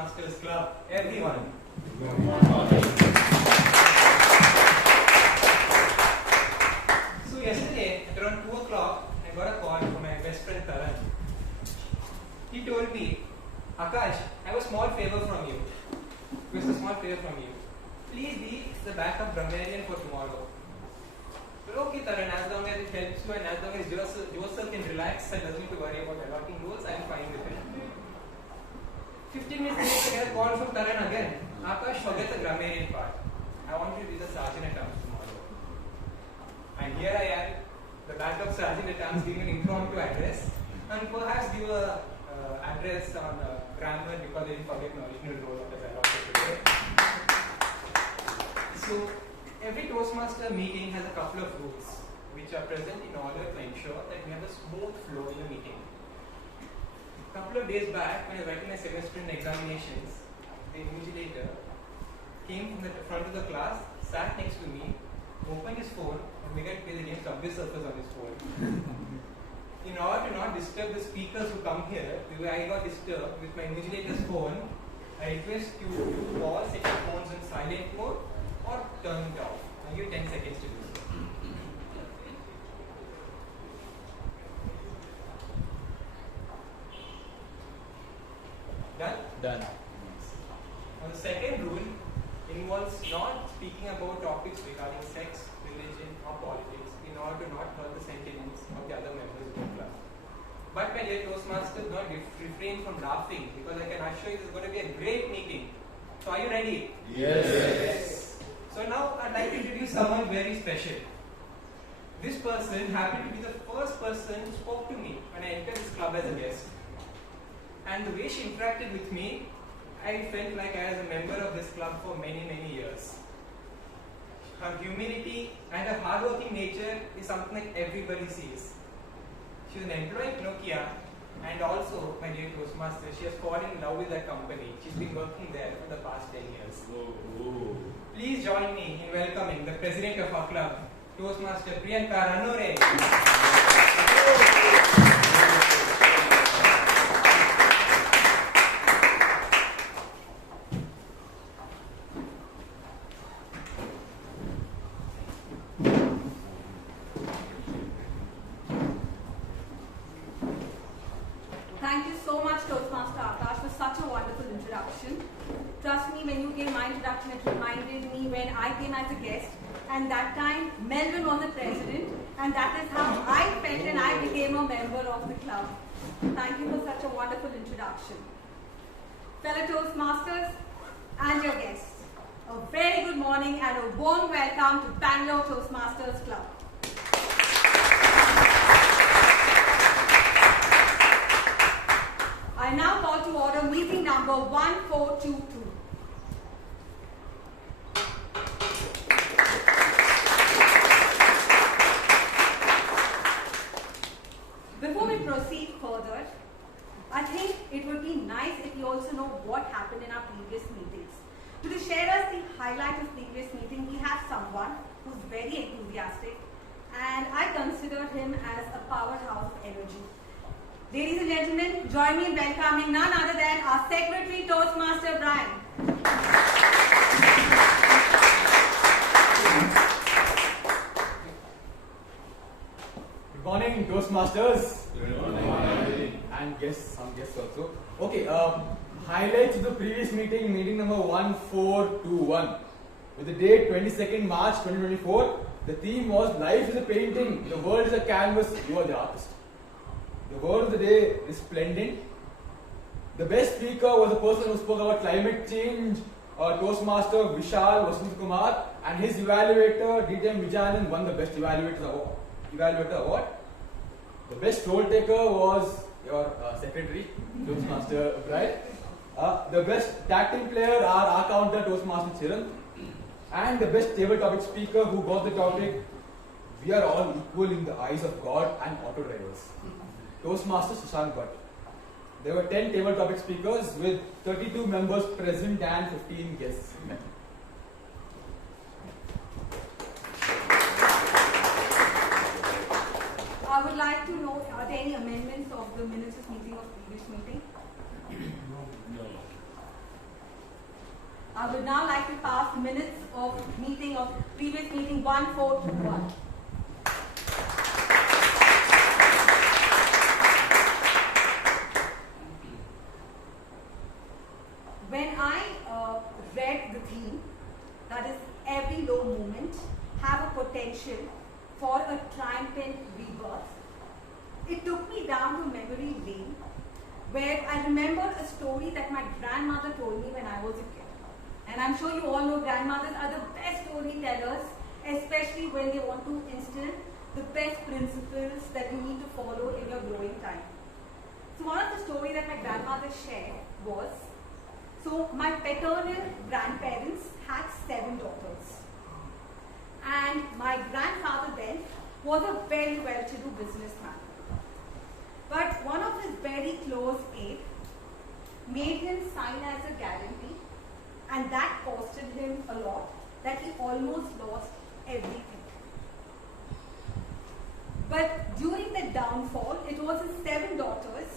Toastmasters Club. Everyone. So yesterday, at around 2 o'clock, I got a call from my best friend Karan. He told me, Akash, I have a small favor from you. Just a small favor from you. Please be the backup grammarian for tomorrow. But okay, Karan, as long as it helps you and as long as yourself can relax and doesn't need to worry about allotting rules, I'm fine with it. 15 minutes later, I get a call from Karan again. Akash, forget the grammarian part. I want you to be the sergeant at arms tomorrow. And here I am, the backup sergeant at arms, giving an impromptu address, and perhaps give a address on grammar because they didn't forget my original role of the allotted today. So, every Toastmaster meeting has a couple of rules which are present in order to ensure that we have a smooth flow in the meeting. A couple of days back, when I was writing my semester in examinations, the invigilator came from the front of the class, sat next to me, opened his phone, and began to play the game Subway Surfers on his phone. In order to not disturb the speakers who come here, I got disturbed with my invigilator's phone. I request you to all set your phones in silent mode or turn it off. I'll give you 10 seconds to do so. Done? Done. Now the second rule involves not speaking about topics regarding sex, religion or politics in order to not hurt the sentiments of the other members of the class. But my dear Toastmasters, do not refrain from laughing because I can assure you this is going to be a great meeting. So are you ready? Yes. So now I'd like to introduce someone very special. This person happened to be the first person who spoke to me when I entered this club as a guest. And the way she interacted with me, I felt like I was a member of this club for many, many years. Her humility and her hardworking nature is something that everybody sees. She's an employee at Nokia and also, my dear Toastmaster, she has fallen in love with that company. She's been working there for the past 10 years. Oh. Please join me in welcoming the president of our club, Toastmaster Priyanka, Rannorey. Thank you so much, Toastmaster Akash, for such a wonderful introduction. Trust me, when you gave my introduction, it reminded me when I came as a guest, and that time Melvin was the president, and that is how I felt and I became a member of the club. Thank you for such a wonderful introduction. Fellow Toastmasters and your guests, a very good morning and a warm welcome to Bangalore Toastmasters Club. I now call to order meeting number 1422. Before we proceed further, I think it would be nice if you also know what happened in our previous meetings. To share us the highlight of previous meeting, we have someone who's very enthusiastic, and I consider him as a powerhouse of energy. Ladies and gentlemen, join me in welcoming none other than our Secretary Toastmaster Brian. Good morning, Toastmasters. Good morning. And guests, some guests also. Okay, highlights of the previous meeting, meeting number 1421. With the date 22nd March 2024, the theme was Life is a Painting, the world is a canvas, you are the artist. The word of the day is splendid. The best speaker was the person who spoke about climate change, Toastmaster Sampathkumar, and his evaluator, Vijayan, won the best evaluator award. The best role taker was your secretary, Toastmaster Abhay. The best tag team player are Arka counter Toastmaster Chiran. And the best table topic speaker who got the topic, we are all equal in the eyes of God and auto drivers. Toastmaster Shashank Bhat. There were 10 table topic speakers with 32 members present and 15 guests. I would like to know, are there any amendments of the minutes of meeting of previous meeting? No. I would now like to pass the minutes of previous meeting 1421. When I read the theme, that is every low moment have a potential for a triumphant rebirth, it took me down to memory lane where I remembered a story that my grandmother told me when I was a kid. And I'm sure you all know grandmothers are the best storytellers, especially when they want to instill the best principles that you need to follow in your growing time. So one of the stories that my grandmother shared was, so my paternal grandparents had 7 daughters. And my grandfather then was a very well-to-do businessman. But one of his very close aides made him sign as a guarantee, and that costed him a lot, that he almost lost everything. But during the downfall, it was his 7 daughters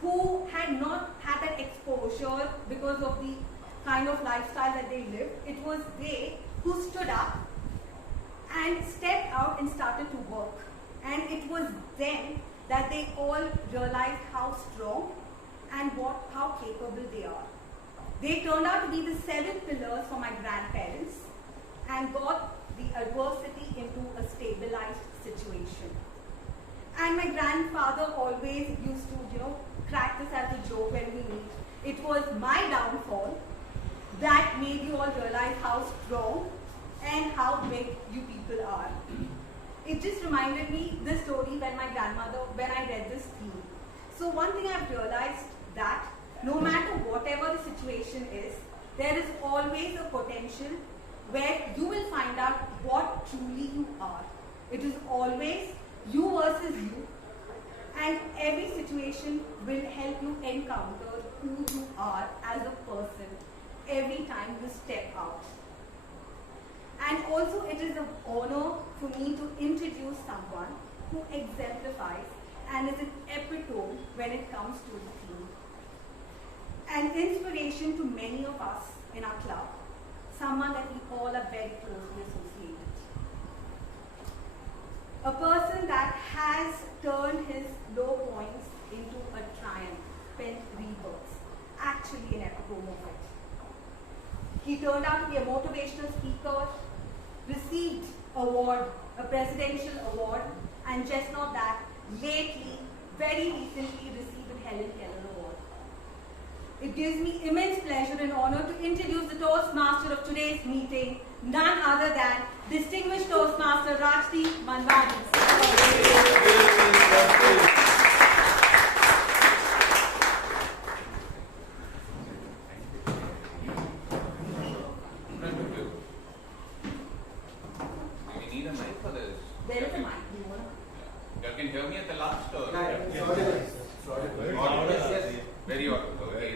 who had not had that exposure because of the kind of lifestyle that they lived. It was they who stood up and stepped out and started to work. And it was then that they all realized how strong and how capable they are. They turned out to be the 7 pillars for my grandparents and got the adversity into a stabilized situation. And my grandfather always used to, crack this as a joke when we meet. It was my downfall that made you all realize how strong and how big you people are. It just reminded me this story when I read this theme. So one thing I've realized that no matter whatever the situation is, there is always a potential where you will find out what truly you are. It is always you versus you, and every situation will help you encounter who you are as a person every time you step out. And also it is an honor for me to introduce someone who exemplifies and is an epitome when it comes to the theme. An inspiration to many of us in our club, someone that we all are very closely associated. A person that has turned his low points into a triumphant rebirth, actually an epitome of it. He turned out to be a motivational speaker, received a presidential award, and just not that, lately, very recently received a Helen Keller Award. It gives me immense pleasure and honor to introduce the Toastmaster of today's meeting, none other than distinguished Toastmaster Rajdeep Manwani.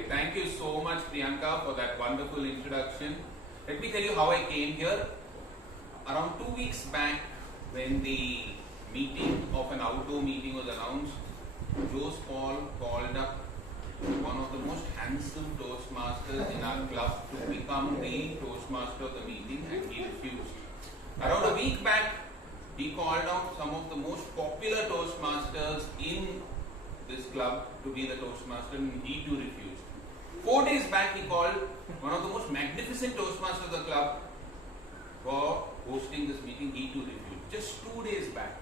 Thank you so much, Priyanka, for that wonderful introduction. Let me tell you how I came here. Around 2 weeks back, when the meeting of an outdoor meeting was announced, Jose Paul called up one of the most handsome Toastmasters in our club to become the Toastmaster of the meeting, and he refused. Around a week back, he called out some of the most popular Toastmasters in this club to be the Toastmaster, and he too refused. 4 days back, he called one of the most magnificent Toastmasters of the club for hosting this meeting. He too refused. Just 2 days back,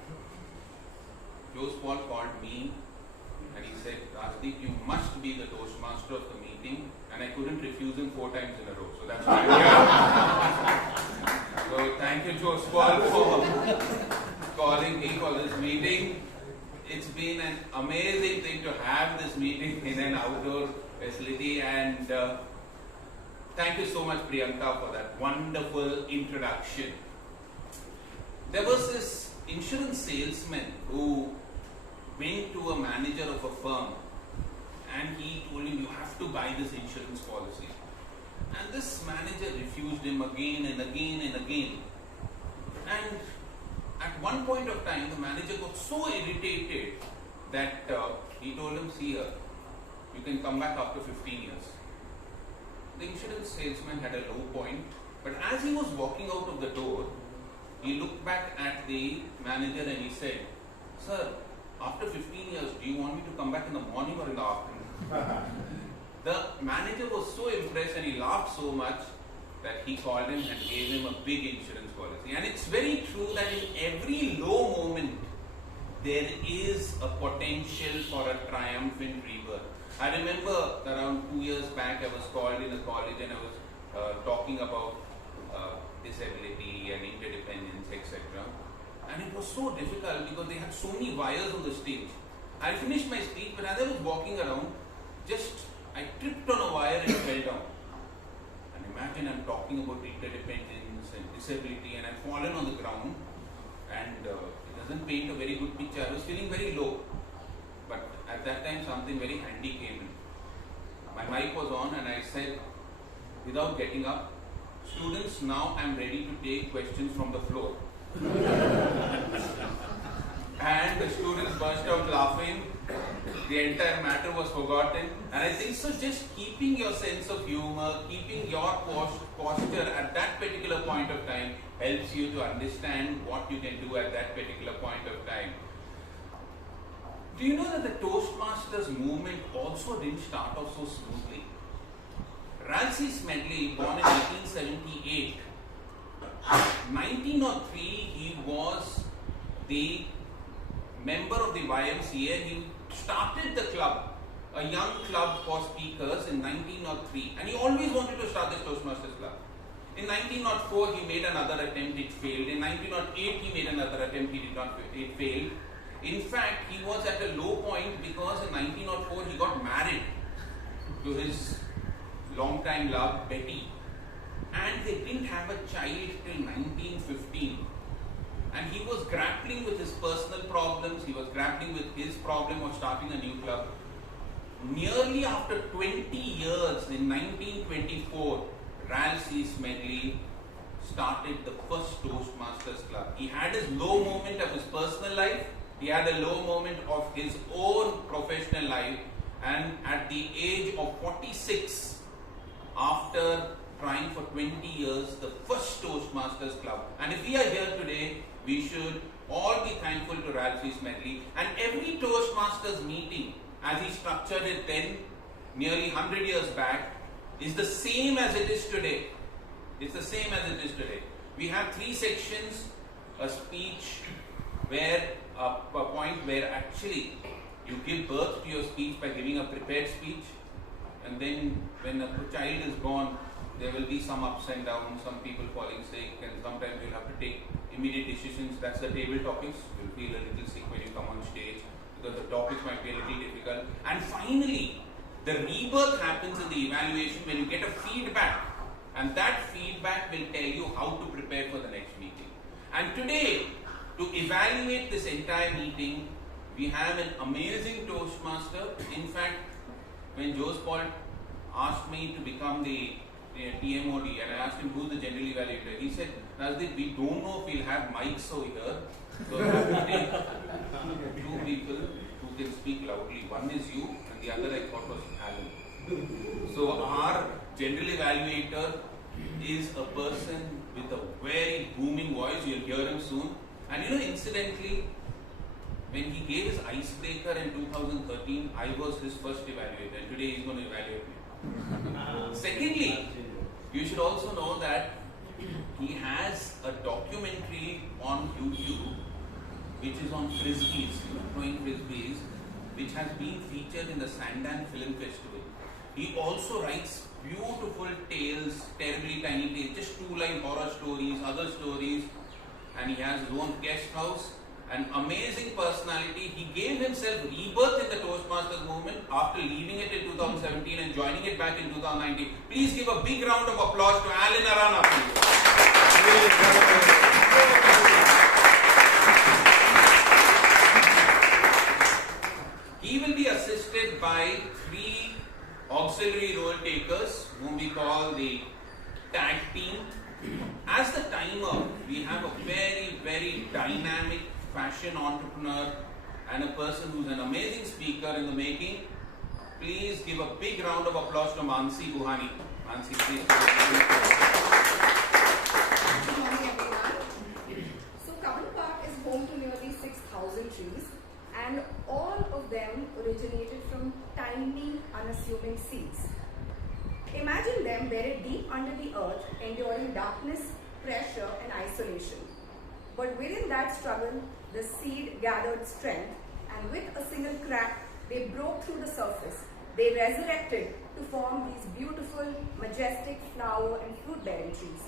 Jose Paul called me and he said, Rajdeep, you must be the Toastmaster of the meeting, and I couldn't refuse him 4 times in a row. So that's why I'm here. So thank you, Jose Paul, for calling me for this meeting. It's been an amazing thing to have this meeting in an outdoor facility, and thank you so much, Priyanka, for that wonderful introduction. There was this insurance salesman who went to a manager of a firm and he told him, you have to buy this insurance policy. And this manager refused him again and again and again. And at one point of time, the manager got so irritated that he told him, see here, you can come back after 15 years. The insurance salesman had a low point, but as he was walking out of the door, he looked back at the manager and he said, "Sir, after 15 years, do you want me to come back in the morning or in the afternoon?" The manager was so impressed and he laughed so much that he called him and gave him a big insurance policy. And it's very true that in every low moment, there is a potential for a triumphant rebirth. I remember around 2 years back, I was called in a college and I was talking about disability and interdependence, etc. And it was so difficult because they had so many wires on the stage. I finished my speech, but as I was walking around, I tripped on a wire and fell down. And imagine I'm talking about interdependence and disability and I've fallen on the ground, and it doesn't paint a very good picture. I was feeling very low. But at that time something very handy came in. My mic was on and I said, without getting up, "Students, now I'm ready to take questions from the floor." And the students burst out laughing. The entire matter was forgotten. And I think so, just keeping your sense of humor, keeping your posture at that particular point of time helps you to understand what you can do at that particular point of time. Do you know that the Toastmasters movement also didn't start off so smoothly? Ralsei Smedley, born in 1878, 1903 he was the member of the YMCA. He started the club, a young club for speakers, in 1903, and he always wanted to start this Toastmasters Club. In 1904 he made another attempt, it failed. In 1908 he made another attempt, it failed. In fact, he was at a low point because in 1904 he got married to his long-time love, Betty, and they didn't have a child till 1915. And he was grappling with his personal problems, he was grappling with his problem of starting a new club. Nearly after 20 years, in 1924, Ralsei Smedley started the first Toastmasters Club. He had his low moment of his personal life, he had a low moment of his own professional life, and at the age of 46, after trying for 20 years, the first Toastmasters Club. And if we are here today, we should all be thankful to Ralsei Smedley. And every Toastmasters meeting, as he structured it then, nearly 100 years back, is the same as it is today. It's the same as it is today. We have 3 sections, a speech, where a point where actually you give birth to your speech by giving a prepared speech, and then when a child is born, there will be some ups and downs, some people falling sick, and sometimes you'll have to take immediate decisions. That's the table topics. You'll feel a little sick when you come on stage because the topics might be a little difficult. And finally, the rebirth happens in the evaluation when you get a feedback, and that feedback will tell you how to prepare for the next meeting. And today, to evaluate this entire meeting, we have an amazing Toastmaster. In fact, when Jose Paul asked me to become the TMOD, and I asked him who's the general evaluator, he said, "Rajdeep, we don't know if we'll have mics over here, so we have to take 2 people who can speak loudly. One is you, and the other I thought was Alan." So our general evaluator is a person with a very booming voice. You'll hear him soon. And you know, incidentally, when he gave his icebreaker in 2013, I was his first evaluator, and today he's going to evaluate me. Secondly, you should also know that he has a documentary on YouTube which is on frisbees, throwing frisbees, which has been featured in the Sandan Film Festival. He also writes beautiful tales, terribly tiny tales, just 2-line horror stories, other stories, and he has his own guest house. An amazing personality. He gave himself rebirth in the Toastmasters movement after leaving it in 2017 and joining it back in 2019. Please give a big round of applause to Arana. He will be assisted by 3 auxiliary role takers, whom we call the tag team. As the timer, we have a very, very dynamic fashion entrepreneur and a person who's an amazing speaker in the making. please give a big round of applause to Mansi Bihani. Mansi, please. Good morning, everyone. So, Karunakar is home to nearly 6,000 trees, and all of them originated from tiny, unassuming seeds. Imagine them buried deep under the earth, enduring darkness, pressure, and isolation. But within that struggle, the seed gathered strength, and with a single crack, they broke through the surface. They resurrected to form these beautiful, majestic flower and fruit-bearing trees.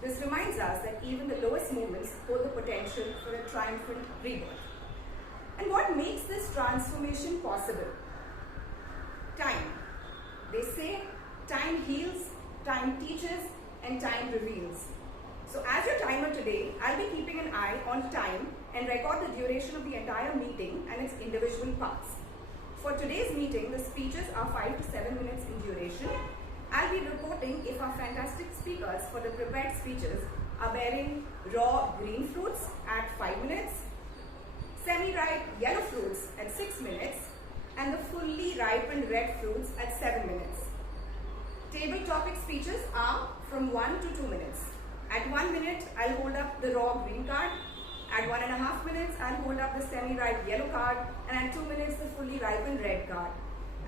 This reminds us that even the lowest movements hold the potential for a triumphant rebirth. And what makes this transformation possible? Time. They say time heals, time teaches, and time reveals. So as your timer today, I'll be keeping an eye on time and record the duration of the entire meeting and its individual parts. For today's meeting, the speeches are 5 to 7 minutes in duration. I'll be reporting if our fantastic speakers for the prepared speeches are bearing raw green fruits at 5 minutes, semi-ripe yellow fruits at 6 minutes, and the fully ripened red fruits at 7 minutes. Table topic speeches are from 1 to 2 minutes. At 1 minute, I'll hold up the raw green card. At 1.5 minutes, I'll hold up the semi-ripe yellow card, and at 2 minutes, the fully ripened red card.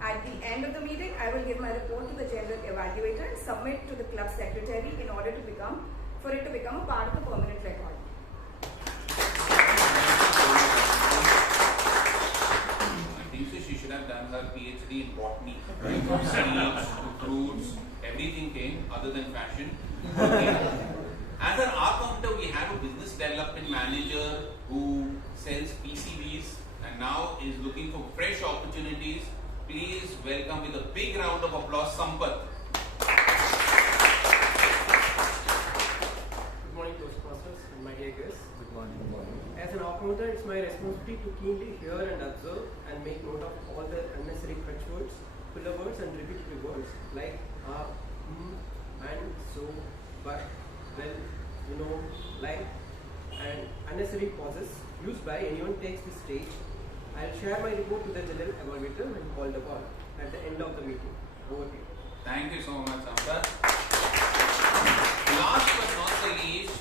At the end of the meeting, I will give my report to the general evaluator and submit to the club secretary in order to become a part of the permanent record. I think so she should have done her PhD in botany. Seeds, fruits, everything came other than fashion. Okay. As an R counter, we have a business development manager who sells PCBs and now is looking for fresh opportunities. Please welcome with a big round of applause, Sampath. Good morning, Toastmasters and my dear guests. Good morning. Good morning. As an accountant, it's my responsibility to keenly hear and observe and make note of all the unnecessary catchwords, filler words, and repetitive words like and, so, but, well, you know, like, and unnecessary pauses used by anyone takes the stage. I'll share my report to the general evaluator and call the ball at the end of the meeting. Over to you. Thank you so much, Sampath. Last but not the least,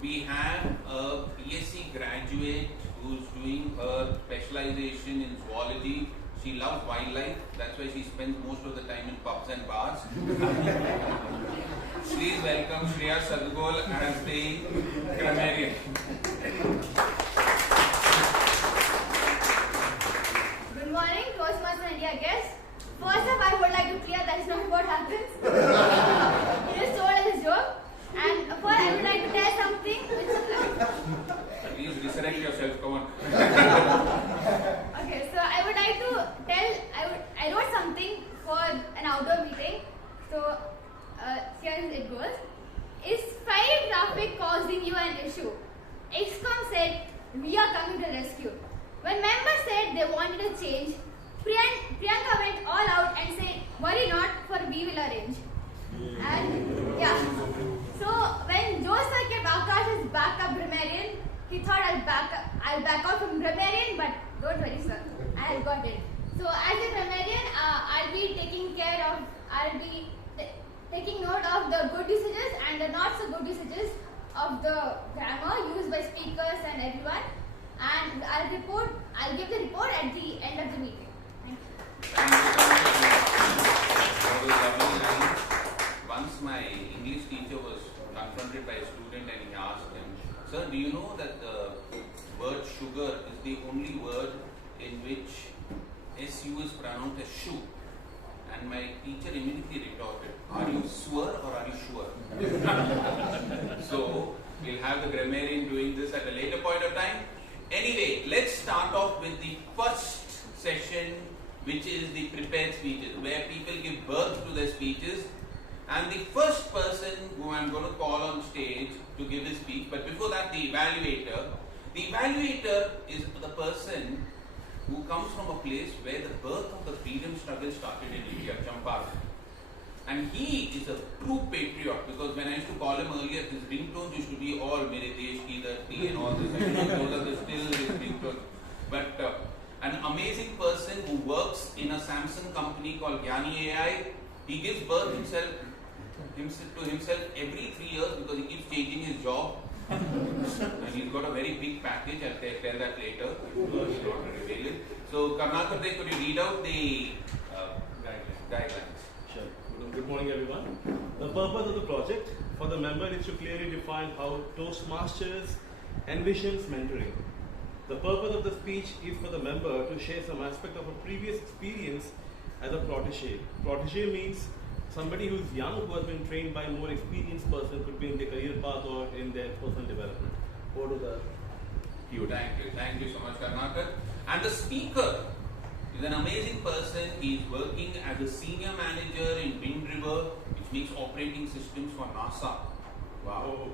we have a BSc graduate who's doing her specialization in zoology. She loves wildlife, that's why she spends most of the time in pubs and bars. Please welcome Shreya Sadugol as the grammarian. Good morning, Toastmaster India guests. First up, I would like to clear that is not what happens. It is told as a joke. And first, I would like to tell something which... Please resurrect yourself, come on. Okay, so I would like to tell, I wrote something for an outdoor meeting. So, here it goes. Is fire traffic causing you an issue? ExCom said, we are coming to rescue. When members said they wanted a change, Priyanka went all out and said, worry not, for we will arrange. And yeah. So when Joseph kept Akash as backup grammarian, he thought I'll back out from grammarian, but don't worry, sir, I got it. So as a grammarian, I'll be taking note of the good usages and the not so good usages of the grammar used by speakers and everyone. And I'll give the report at the end of the meeting. Thank you. Once my English teacher was confronted by a student and he asked him, sir, do you know that the word sugar is the only word in which SU is pronounced as shu? And my teacher immediately retorted, are you sure or are you sure? So, we'll have the grammarian doing this at a later point of time. Anyway, let's start off with the first session, which is the prepared speeches, where people give birth to their speeches. And the first person who I'm going to call on stage to give his speech, but before that, the evaluator. The evaluator is the person who comes from a place where the birth of the freedom struggle started in India, Champaran. And he is a true patriot, because when I used to call him earlier, his ringtones used to be all Mere Desh Ki Dharti and all this. Those are still his ringtones. But an amazing person who works in a Samsung company called Bihani AI. He gives birth to himself every 3 years because he keeps changing his job. And he's got a very big package. I'll tell that later. So, Karunakar Dev, could you read out the guidelines? Sure. Good morning, everyone. The purpose of the project for the member is to clearly define how Toastmasters envisions mentoring. The purpose of the speech is for the member to share some aspect of a previous experience as a protege. Protege means somebody who is young, who has been trained by a more experienced person, could be in their career path or in their personal development. Over to the you. Thank you so much, Karunakar. And the speaker is an amazing person. He is working as a senior manager in Wind River, which makes operating systems for NASA. Wow.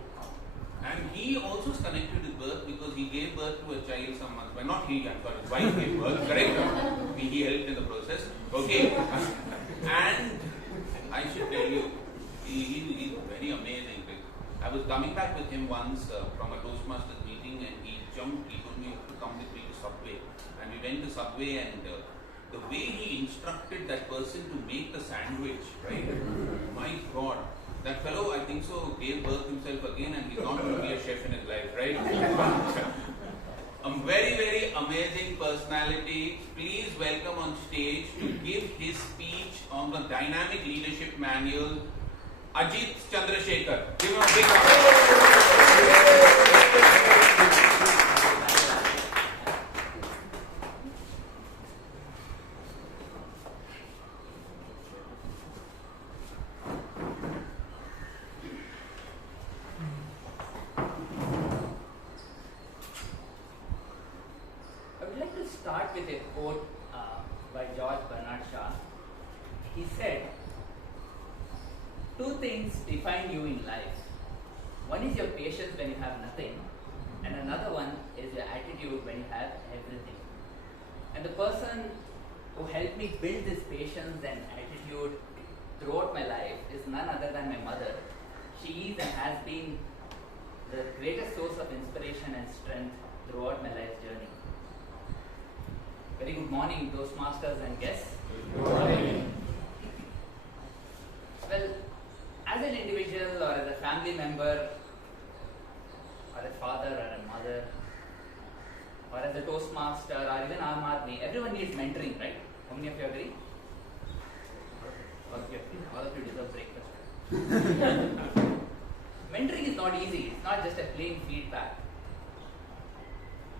And he also is connected with birth because he gave birth to a child some months. Well, not he, I'm sorry, his wife gave birth, correct? He helped in the process. Okay. And I should tell you, he's very amazing. I was coming back with him once from a Toastmasters meeting, and he told me to come with me to Subway. And we went to Subway, and the way he instructed that person to make the sandwich, right? My God. That fellow, I think so, gave birth himself again, and he's not going to be a chef in his life, right? A very, very amazing personality. Please welcome on stage to give his speech on the Dynamic Leadership Manual, Ajith Chandrasekhar. Give him a big define you in life. One is your patience when you have nothing, and another one is your attitude when you have everything. And the person who helped me build this patience and attitude throughout my life is none other than my mother. She is and has been the greatest source of inspiration and strength throughout my life journey. Very good morning, Toastmasters and guests. Good morning. Well, as an individual or as a family member or a father or a mother or as a Toastmaster or even Aam Aadmi, everyone needs mentoring, right? How many of you agree? All of you deserve breakfast. Mentoring is not easy. It's not just a plain feedback.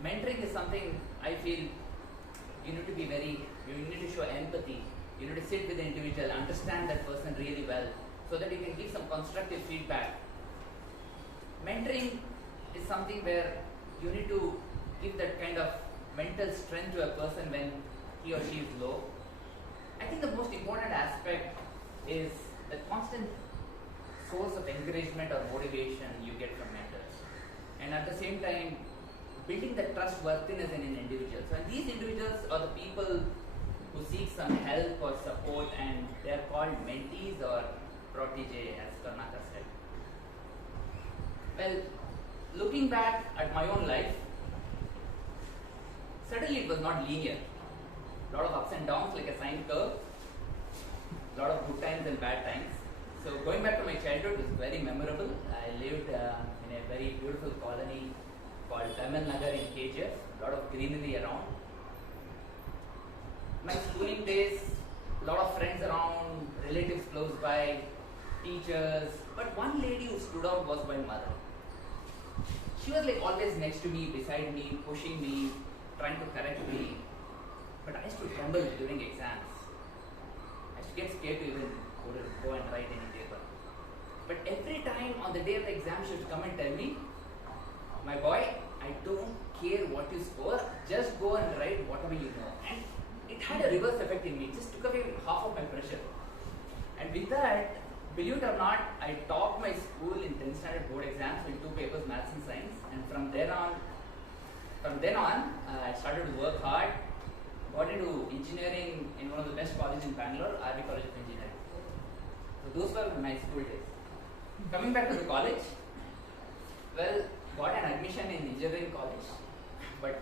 Mentoring is something I feel you need to show empathy. You need to sit with the individual, understand that person really well, so that you can give some constructive feedback. Mentoring is something where you need to give that kind of mental strength to a person when he or she is low. I think the most important aspect is the constant source of encouragement or motivation you get from mentors. And at the same time, building the trustworthiness in an individual. So these individuals are the people who seek some help or support, and they are called mentees or protege, as Karunakar said. Well, looking back at my own life, certainly it was not linear. A lot of ups and downs like a sine curve, a lot of good times and bad times. So going back to my childhood was very memorable. I lived in a very beautiful colony called Tamil Nagar in KGF, a lot of greenery around. My schooling days, a lot of friends around, relatives close by, teachers, but one lady who stood out was my mother. She was like always next to me, beside me, pushing me, trying to correct me, but I used to tremble during exams. I used to get scared to even go and write any paper. But every time on the day of the exam, she would come and tell me, my boy, I don't care what you score, just go and write whatever you know. And it had a reverse effect in me. It just took away half of my pressure. And with that, believe it or not, I topped my school in 10th standard board exams in 2 papers, maths and science. And from then on, I started to work hard, got into engineering in one of the best colleges in Bangalore, Arka College of Engineering. So those were my school days. Coming back to the college, well, got an admission in engineering college, but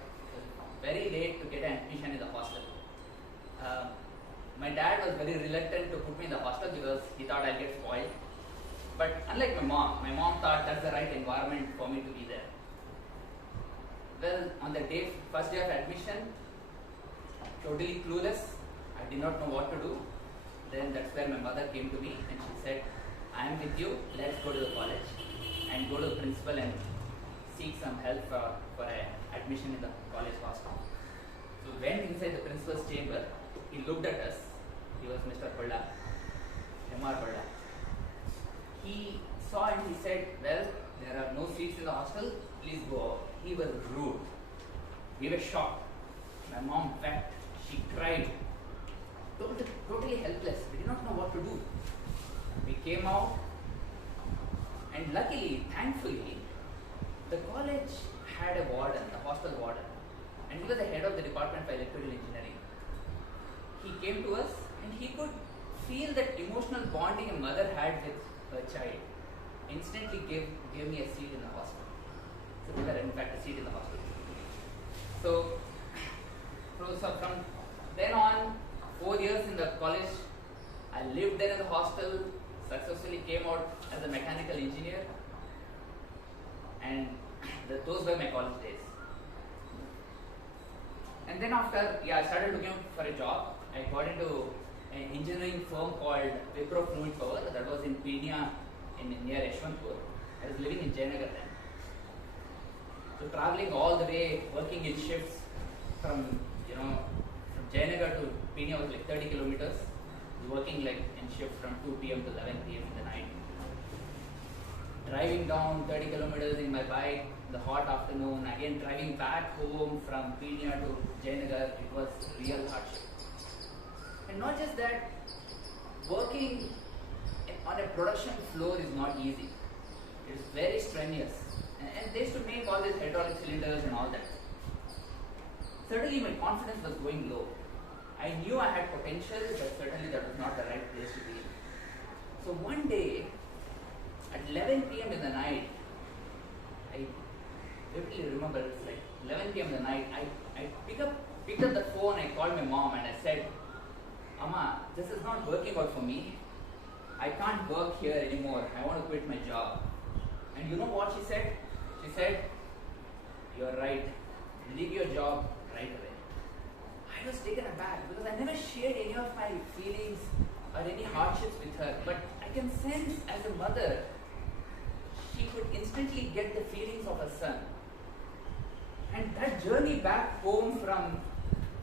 very late to get an admission in the hostel. My dad was very reluctant to put me in the hostel because he thought I'll get spoiled. But unlike my mom thought that's the right environment for me to be there. Well, on the first day of admission, totally clueless, I did not know what to do. Then that's where my mother came to me and she said, I am with you, let's go to the college and go to the principal and seek some help for admission in the college hostel. So we went inside the principal's chamber. He looked at us. He was Mr. Palla, M.R. Palla. He saw and he said, well, there are no seats in the hostel, please go out. He was rude. We were shocked. My mom wept. She cried. Totally helpless. We did not know what to do. We came out and luckily, thankfully, the college had a warden, the hostel warden, and he was the head of the department for electrical engineering. He came to us and he could feel that emotional bonding a mother had with her child. Instantly gave me a seat in the hostel. So we were in fact a seat in the hostel. So from then on, 4 years in the college, I lived there in the hostel, successfully came out as a mechanical engineer, and those were my college days. And then after, I started looking for a job. I got into an engineering firm called Wipro Fluid Power that was in Penia near Yeshwantpur. I was living in Jayanagar then. So traveling all the way, working in shifts from Jayanagar to Penia was like 30 kilometers. Working like in shift from 2 p.m. to 11 p.m. in the night. Driving down 30 kilometers in my bike in the hot afternoon, again driving back home from Penia to Jayanagar, it was real hardship. And not just that, working on a production floor is not easy. It is very strenuous. And they used to make all these hydraulic cylinders and all that. Certainly my confidence was going low. I knew I had potential, but certainly that was not the right place to be. So one day, at 11 p.m. in the night, I vividly remember it's like 11 p.m. in the night, I picked up the phone, I called my mom and I said, Amma, this is not working out for me. I can't work here anymore. I want to quit my job. And you know what she said? She said, you're right. Leave your job right away. I was taken aback because I never shared any of my feelings or any hardships with her. But I can sense as a mother, she could instantly get the feelings of her son. And that journey back home from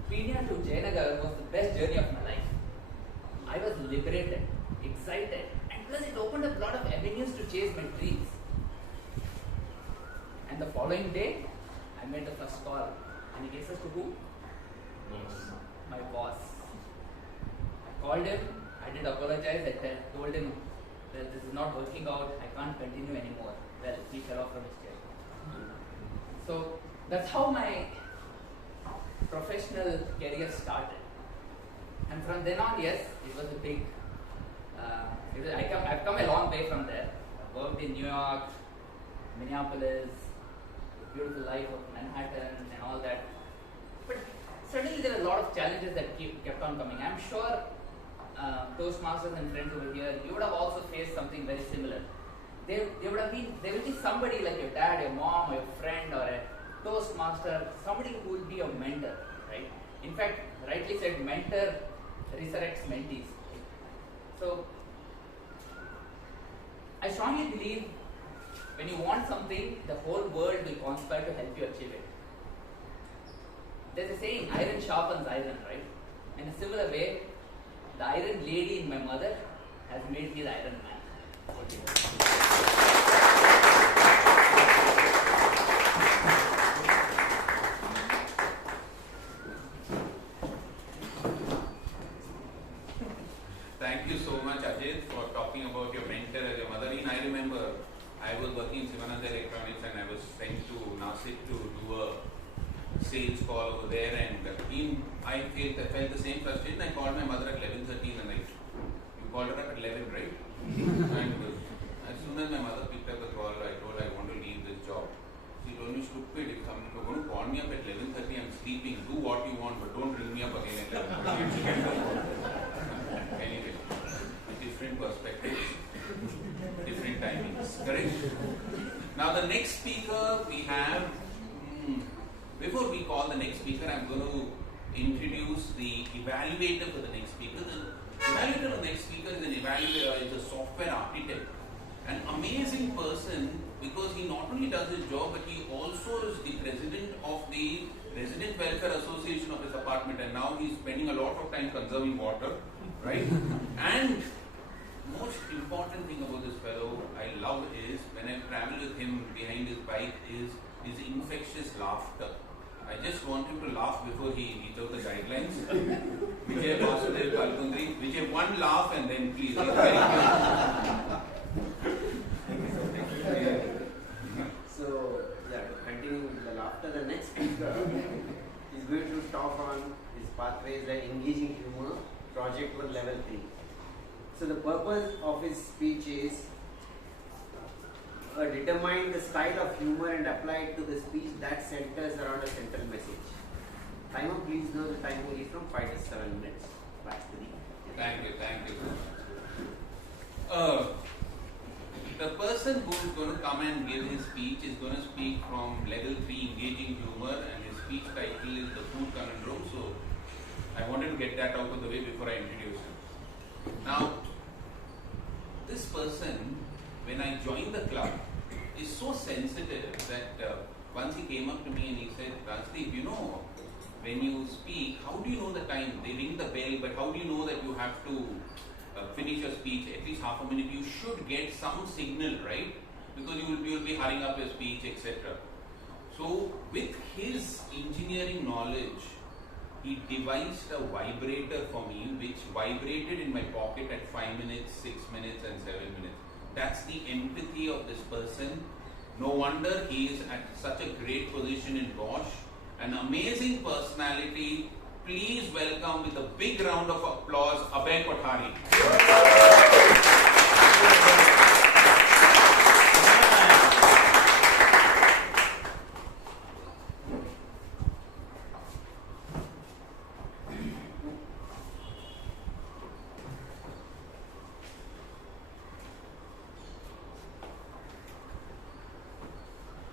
Penia to Jayanagar was the best journey of my life. I was liberated, excited, and plus it opened up a lot of avenues to chase my dreams. And the following day, I made the first call. And he guesses to who? My boss. I called him, I did apologize, I told him, well, this is not working out, I can't continue anymore. Well, he fell off from his chair. So that's how my professional career started. And from then on, yes, it was a big, I've come a long way from there. I've worked in New York, Minneapolis, the beautiful life of Manhattan and all that. But certainly there are a lot of challenges that kept on coming. I'm sure Toastmasters and friends over here, you would have also faced something very similar. There will be somebody like your dad, your mom, or your friend, or a Toastmaster, somebody who will be your mentor, right? In fact, rightly said, mentor resurrects mentees. So, I strongly believe when you want something, the whole world will conspire to help you achieve it. There's a saying, iron sharpens iron, right? In a similar way, the iron lady in my mother has made me the iron man. Thank you so much, Ajith, for talking about your mentor as your mother. I remember I was working in Sivananda Electronics and I was sent to Nasik to do a sales call over there, and I felt the same frustration. I called my mother at 11:30 in the night. You called her up at 11, right? And as soon as my mother picked up the call, I told her I want to leave this job. She told me, stupid, if you're going to call me up at 11:30, I'm sleeping, do what you want, but don't ring me up again at 11:30. Anyway, different perspectives, different timings, correct? Now the next speaker we have, before we call the next speaker, I'm going to introduce the evaluator for the next speaker. The evaluator for the next speaker is an evaluator, is a software architect. An amazing person because he not only does his job, but he also is the president of the Resident Welfare Association of his apartment, and now he's spending a lot of time conserving water, right? And most important thing about this fellow I love is when I travel with him behind his bike is his infectious laughter. I just want him to laugh before he eats out the guidelines. Vijay, Vasudev, Kothari. Vijay, one laugh and then please. He's very So, continuing with the laughter, the next speaker is going to talk on his pathways and engaging humor, project work level 3. So, the purpose of his speech is determine the style of humor and apply it to the speech that centers around a central message. Timer, please know the time only from 5 to 7 minutes. Back to the. Thank you so much. The person who is going to come and give his speech is going to speak from level 3 engaging humor, and his speech title is the food conundrum. So I wanted to get that out of the way before I introduce him. Now, this person, when I joined the club, is so sensitive that once he came up to me and he said, Rajdeep, you know, when you speak, how do you know the time? They ring the bell, but how do you know that you have to finish your speech at least half a minute? You should get some signal, right? Because you will be hurrying up your speech, etc. So, with his engineering knowledge, he devised a vibrator for me, which vibrated in my pocket at 5 minutes, 6 minutes, and 7 minutes. That's the empathy of this person. No wonder he is at such a great position in Bosch. An amazing personality. Please welcome with a big round of applause, Abhay Kothari.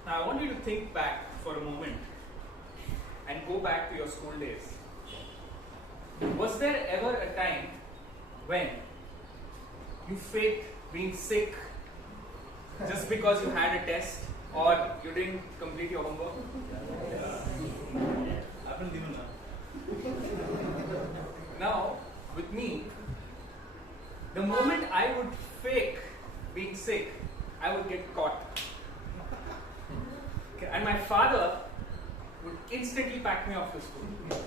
Now I want you to think back for a moment and go back to your school days. Was there ever a time when you faked being sick just because you had a test or you didn't complete your homework? Now, with me, the moment I would fake being sick, I would get caught. Okay, and my father would instantly pack me off to school.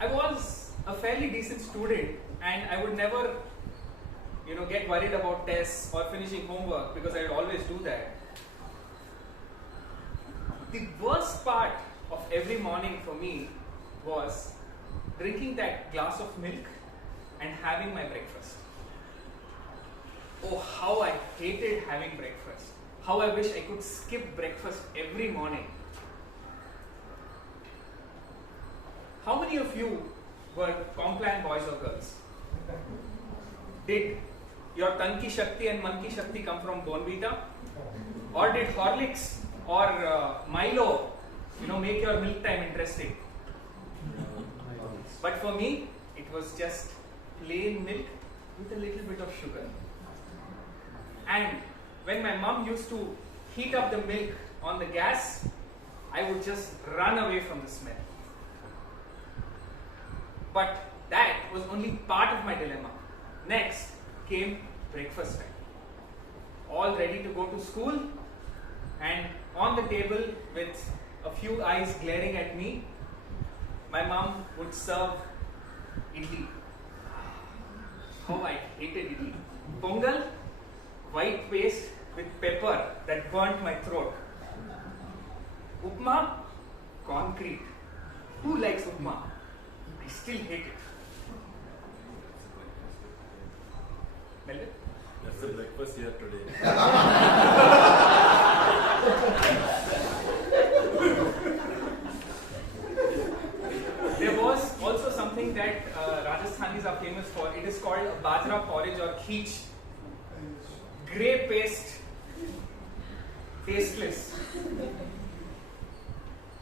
I was a fairly decent student and I would never, get worried about tests or finishing homework because I would always do that. The worst part of every morning for me was drinking that glass of milk and having my breakfast. Oh, how I hated having breakfast. How I wish I could skip breakfast every morning. How many of you were Complan boys or girls? Did your Tanki Shakti and Manki Shakti come from Bonvita? Or did Horlicks or Milo, make your milk time interesting? But for me, it was just plain milk with a little bit of sugar. And when my mom used to heat up the milk on the gas, I would just run away from the smell. But that was only part of my dilemma. Next came breakfast time. All ready to go to school, and on the table with a few eyes glaring at me, my mom would serve idli. How I hated idli. Pongal, white paste with pepper that burnt my throat. Upma, concrete. Who likes upma? I still hate it. Melvin? That's the breakfast here today. Rajasthanis are famous for. It is called bajra porridge or khich. Grey paste, tasteless.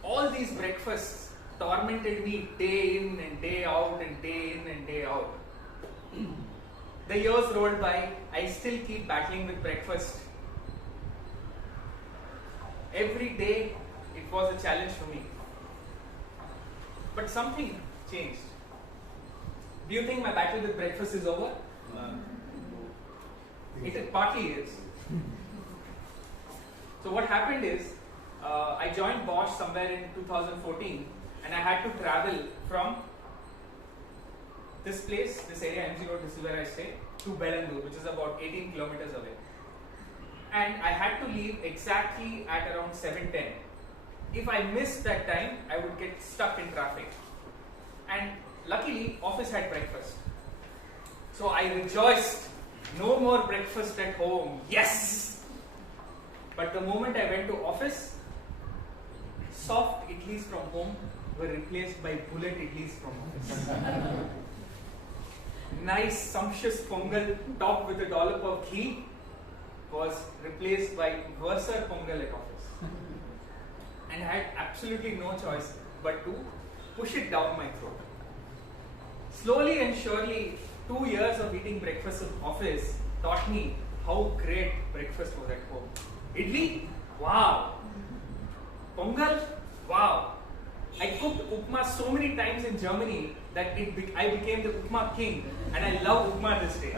All these breakfasts tormented me day in and day out and day in and day out. The years rolled by, I still keep battling with breakfast. Every day it was a challenge for me. But something changed. Do you think my battle with breakfast is over? It partly is. So what happened is, I joined Bosch somewhere in 2014 and I had to travel from this place, this area, M0, this is where I stay, to Bellandur, which is about 18 kilometers away. And I had to leave exactly at around 7:10. If I missed that time, I would get stuck in traffic. And luckily, office had breakfast. So I rejoiced. No more breakfast at home. Yes! But the moment I went to office, soft idlis from home were replaced by bullet idlis from office. Nice, sumptuous pongal topped with a dollop of ghee was replaced by worser pongal at office. And I had absolutely no choice but to push it down my throat. Slowly and surely, 2 years of eating breakfast in office taught me how great breakfast was at home. Idli? Wow! Pongal? Wow! I cooked upma so many times in Germany that I became the upma king, and I love upma this day.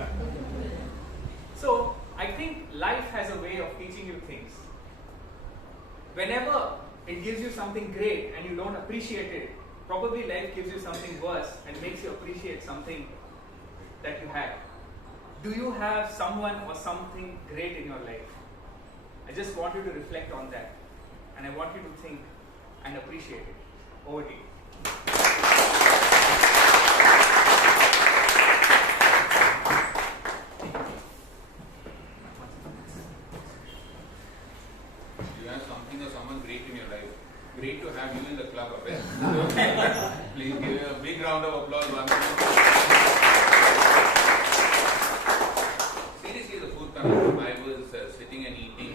So, I think life has a way of teaching you things. Whenever it gives you something great and you don't appreciate it, probably life gives you something worse and makes you appreciate something that you had. Do you have someone or something great in your life? I just want you to reflect on that, and I want you to think and appreciate it. Over to you. You have something or someone great in your life. Great to have you in the club, Abhay. Please give a big round of applause once more. Seriously, the food conundrum. I was sitting and eating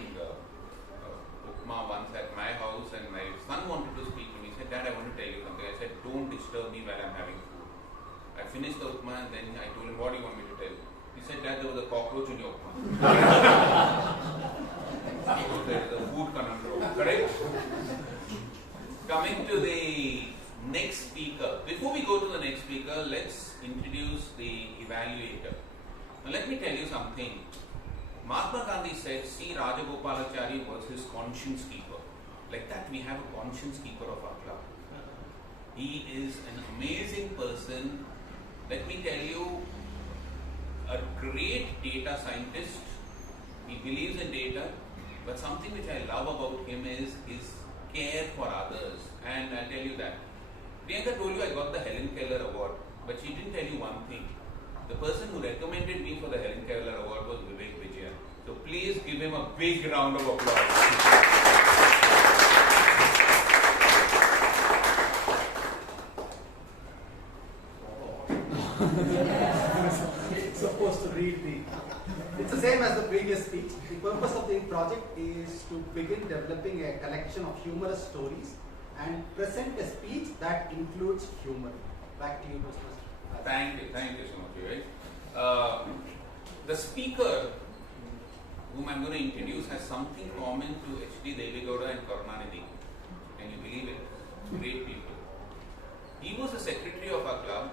upma once at my house, and my son wanted to speak to me. He said, "Dad, I want to tell you something." I said, "Don't disturb me while I'm having food." I finished the upma and then I told him, "What do you want me to tell you?" He said, "Dad, there was a cockroach in your upma." So there is a food conundrum, correct? Coming to the next speaker. Before we go to the next speaker, let's introduce the evaluator. Now let me tell you something. Mahatma Gandhi said, "See, Rajagopalachari was his conscience keeper." Like that, we have a conscience keeper of our club. He is an amazing person. Let me tell you, a great data scientist. He believes in data, but something which I love about him is his care for others. And I'll tell you that. Priyanka told you I got the Helen Keller Award, but she didn't tell you one thing. The person who recommended me for the Helen Keller Award was Vivek, Vijayan. So please give him a big round of applause. Supposed to read the. It's the same as the previous speech. The purpose of the project is to begin developing a collection of humorous stories and present a speech that includes humor. Back to you, Toastmaster. Thank you so much, Vivek. The speaker whom I'm going to introduce has something common to H.D. Devegowda and Karunakar. Can you believe it? Great people. He was the secretary of our club,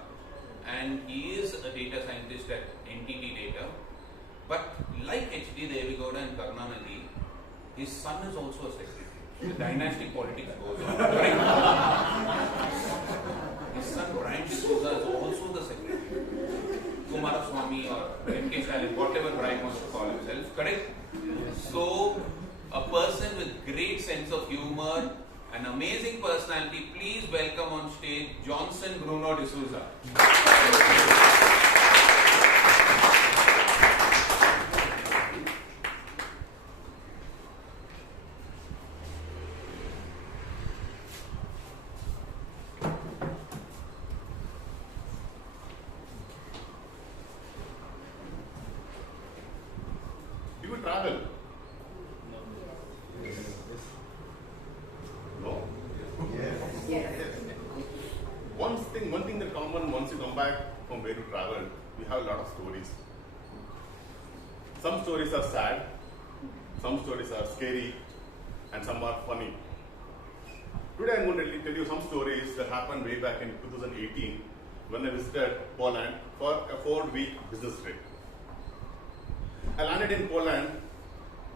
and he is a data scientist at NTT Data. But like H.D. Devegowda and Karunakar, his son is also a secretary. The dynastic politics goes on. His son Brian DSouza is also the secretary. Kumaraswamy or M.K. Stalin, whatever Brian wants to call himself, correct? So, a person with great sense of humor, an amazing personality. Please welcome on stage Johnson Bruno DSouza. back from where you traveled, we have a lot of stories. Some stories are sad, some stories are scary, and some are funny. Today I'm going to tell you some stories that happened way back in 2018 when I visited Poland for a 4-week business trip. I landed in Poland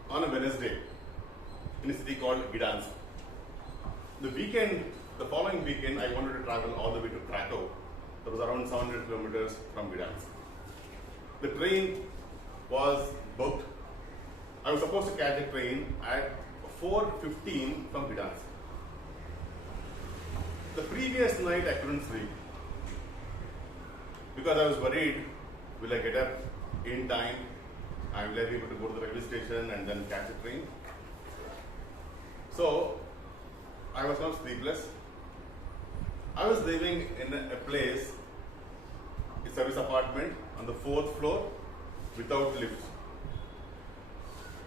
on a Wednesday in a city called Gdansk. The following weekend, I wanted to travel all the way to Krakow. That was around 700 kilometers from Gdansk. The train was booked. I was supposed to catch a train at 4:15 from Gdansk. The previous night, I couldn't sleep because I was worried, will I get up in time? I will be able to go to the railway station and then catch a train. So, I was not sleepless. I was living in a place, a service apartment on the 4th floor without lift.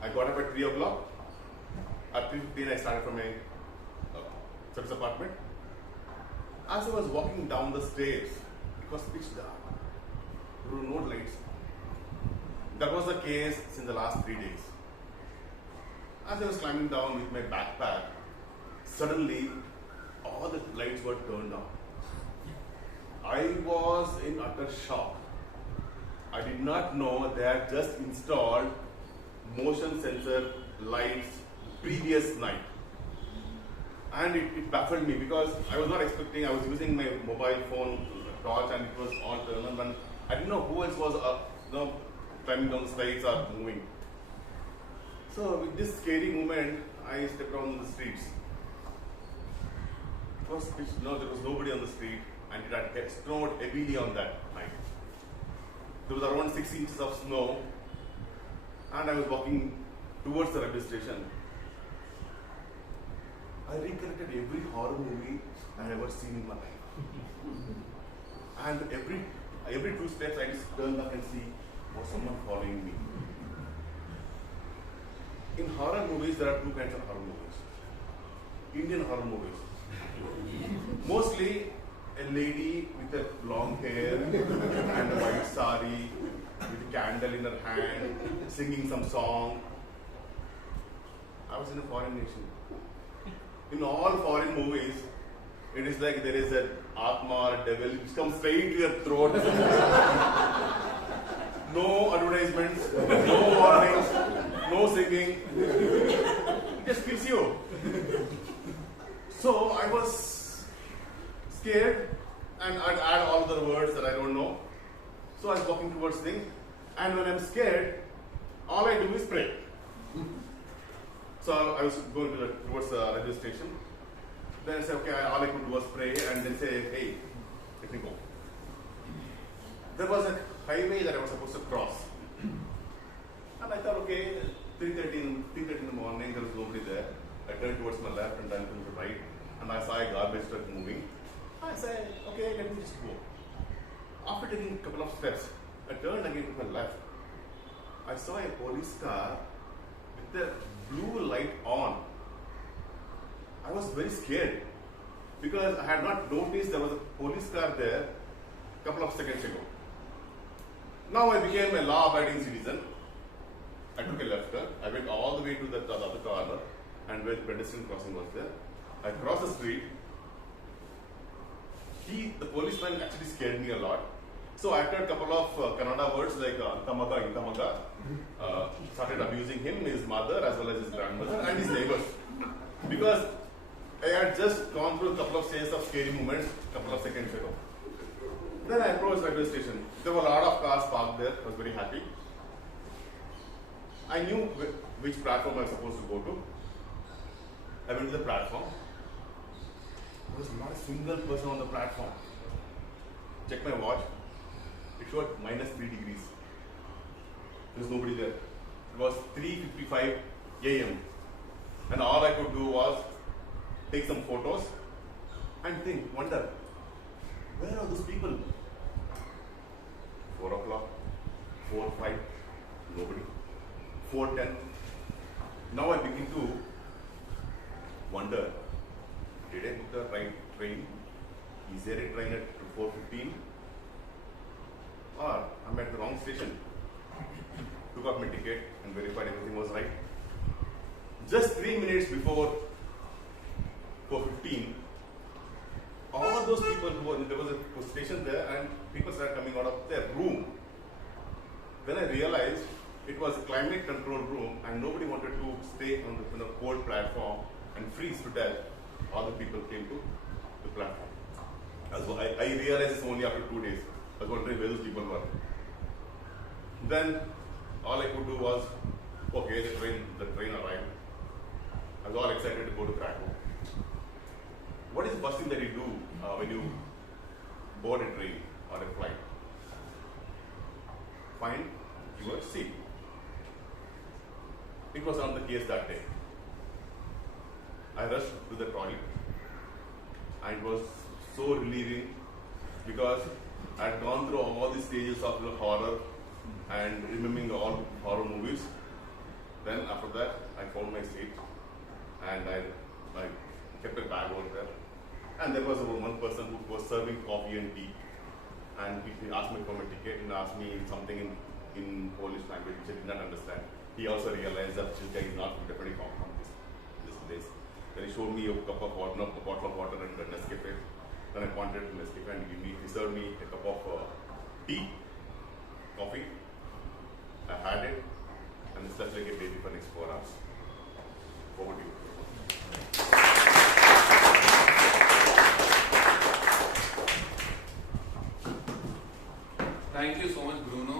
I got up at 3 o'clock. At 3:15 I started from my service apartment. As I was walking down the stairs, it was pitch dark. There were no lights. That was the case in the last 3 days. As I was climbing down with my backpack, suddenly all the lights were turned on. I was in utter shock. I did not know they had just installed motion sensor lights previous night. And it baffled me because I was not expecting, I was using my mobile phone torch and it was all turned on, and I didn't know who else was climbing down the stairs or moving. So with this scary moment, I stepped on the streets. It was pitch, no, there was nobody on the street, and it had snowed heavily on that night. There was around 6 inches of snow, and I was walking towards the railway station. I recollected every horror movie I had ever seen in my life. And every 2 steps I just turn back and see, was someone following me? In horror movies, there are 2 kinds of horror movies. Indian horror movies. Mostly a lady with a long hair and a white sari with a candle in her hand, singing some song. I was in a foreign nation. In all foreign movies, it is like there is an Atma or a devil which comes straight to your throat. No advertisements, no warnings, no singing. It just kills you. So I was scared, and I'd add all the words that I don't know. So I was walking towards things, and when I'm scared, all I do is pray. So I was going towards the railway station. Then I said, okay, all I could do was pray and then say, hey, let me go. There was a highway that I was supposed to cross. And I thought, okay, 3:30 in the morning, there was nobody there. I turned towards my left and then to the right, and I saw a garbage truck moving. I said, okay, let me just go. After taking a couple of steps, I turned again to my left. I saw a police car with the blue light on. I was very scared because I had not noticed there was a police car there a couple of seconds ago. Now I became a law-abiding citizen. I took a left turn. I went all the way to the other corner, and where the pedestrian crossing was there. I crossed the street. The policeman actually scared me a lot. So I uttered a couple of Kannada words like Intamaga, started abusing him, his mother, as well as his grandmother, and his neighbors. Because I had just gone through a couple of stages of scary moments a couple of seconds ago. Then I approached the railway station. There were a lot of cars parked there. I was very happy. I knew which platform I was supposed to go to. I went to the platform. There was not a single person on the platform. Check my watch. It showed -3 degrees. There was nobody there. It was 3:55 a.m. And all I could do was take some photos and wonder, where are those people? 4 o'clock, 4:05, nobody. 4:10. Now I begin to wonder, did I book the right train? Is there a train at 4:15? station, took out my ticket and verified everything was right. Just 3 minutes before 4:15, all those people who were, there was a station there and people started coming out of their room. Then I realized it was a climate control room and nobody wanted to stay on the cold platform and freeze to death. All the people came to the platform. I realized this only after 2 days. I was wondering where those people were. Then all I could do was, okay, the train arrived. I was all excited to go to Krakow. What is the first thing that you do when you board a train or a flight? Find your seat. It was not the case that day. I rushed to the toilet and it was so relieving because I had gone through all the stages of the horror and remembering all horror movies. Then after that, I found my seat and I kept a bag over there. And there was one person who was serving coffee and tea. And he asked me for my ticket and asked me something in Polish language, which I did not understand. He also realized that this guy is not definitely from this place. Then he showed me a cup of water, a bottle of water and a Nescafe. Then I pointed to Nescafe and he served me a cup of tea, coffee. I had it and it's just like a baby for the next 4 hours. Over to you. Thank you so much, Bruno.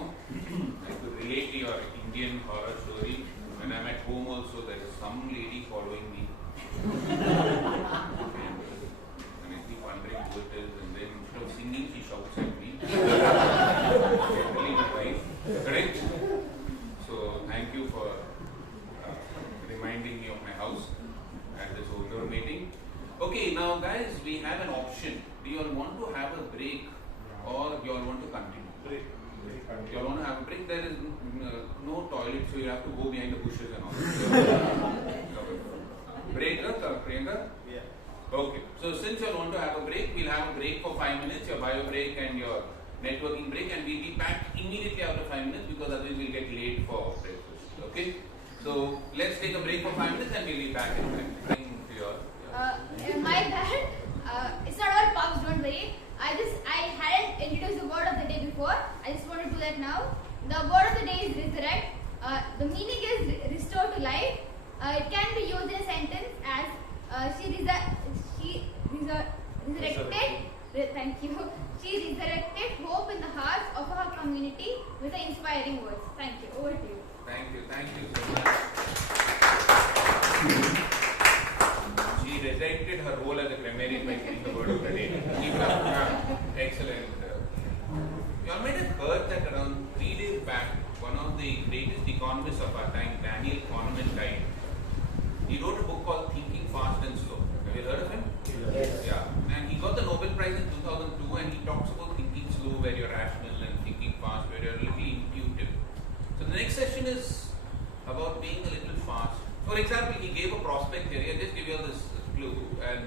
I could relate to your Indian horror story. When I'm at home also, there is some lady following me. And I keep wondering who it is, and then instead of singing, she shouts at me. Generally my wife. Correct? So thank you for reminding me of my house at this outdoor meeting. Okay, now guys, we have an option. Do you all want to have a break or do you all want to continue? Break. You all want to have a break? There is no toilet, so you have to go behind the bushes and all. Break, Priyanka? Yeah. Okay. So since you all want to have a break, we'll have a break for 5 minutes, your bio break and your networking break, and we'll be back immediately after 5 minutes because otherwise we'll get late for breakfast. Okay? So let's take a break for 5 minutes and we'll be back in time. Bring to your My bad. It's not all pubs, don't worry. I hadn't introduced the word of the day before. I just want to do that now. The word of the day is resurrect. The meaning is restore to life. It can be used in a sentence as she resurrected. Thank you. She resurrected hope in the hearts of her community with the inspiring words. Thank you. Over to you. Thank you so much. She rejected her role as a grammarian by getting the word of the day. Keep it up. Excellent. You all might have heard that around 3 days back, one of the greatest economists of our time, Daniel Kahneman, died. He wrote a book called Thinking Fast and Slow. Have you heard of him? Yes. Yeah. And he got the Nobel Prize in 2002 and he talks about thinking slow where you're rational and thinking fast where you're a little intuitive. So the next session is about being a little fast. For example, he gave a prospect theory. I'll just give you all this clue and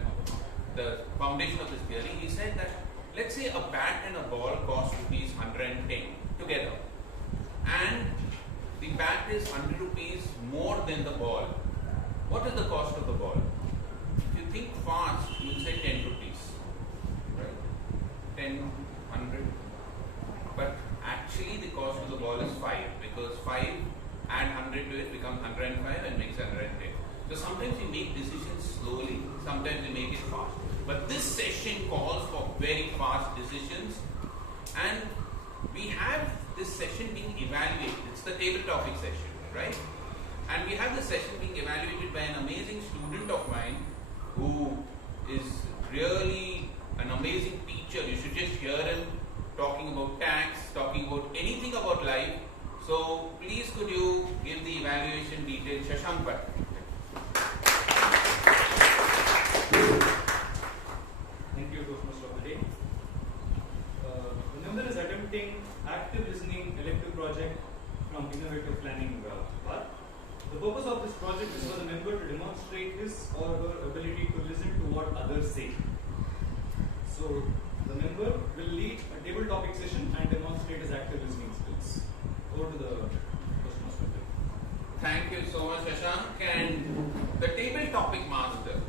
the foundation of this theory. He said that let's say a bat and a ball cost rupees 110 together and the bat is 100 rupees more than the ball. What is the cost of the ball? If you think fast, you'll say 10 rupees. Right? 10, 100. But actually the cost of the ball is 5 because 5 add 100 to it becomes 105 and makes 110. So sometimes we make decisions slowly, sometimes we make it fast. But this session calls for very fast decisions and we have this session being evaluated. It's the table topic session, right? And we have this session being evaluated by an amazing student of mine who is really an amazing teacher. You should just hear him talking about tax, talking about anything about life. So please could you give the evaluation details, Shashank Bhat. Thank you, Toastmaster of the day. The member is attempting active listening elective project from innovative planning Bhat. The purpose of this project is for the member to demonstrate his or her ability to listen to what others say. So the member will lead a table topic session and demonstrate his active listening skills. Over to the Toastmaster. Thank you so much, Shashank. And the table topic master,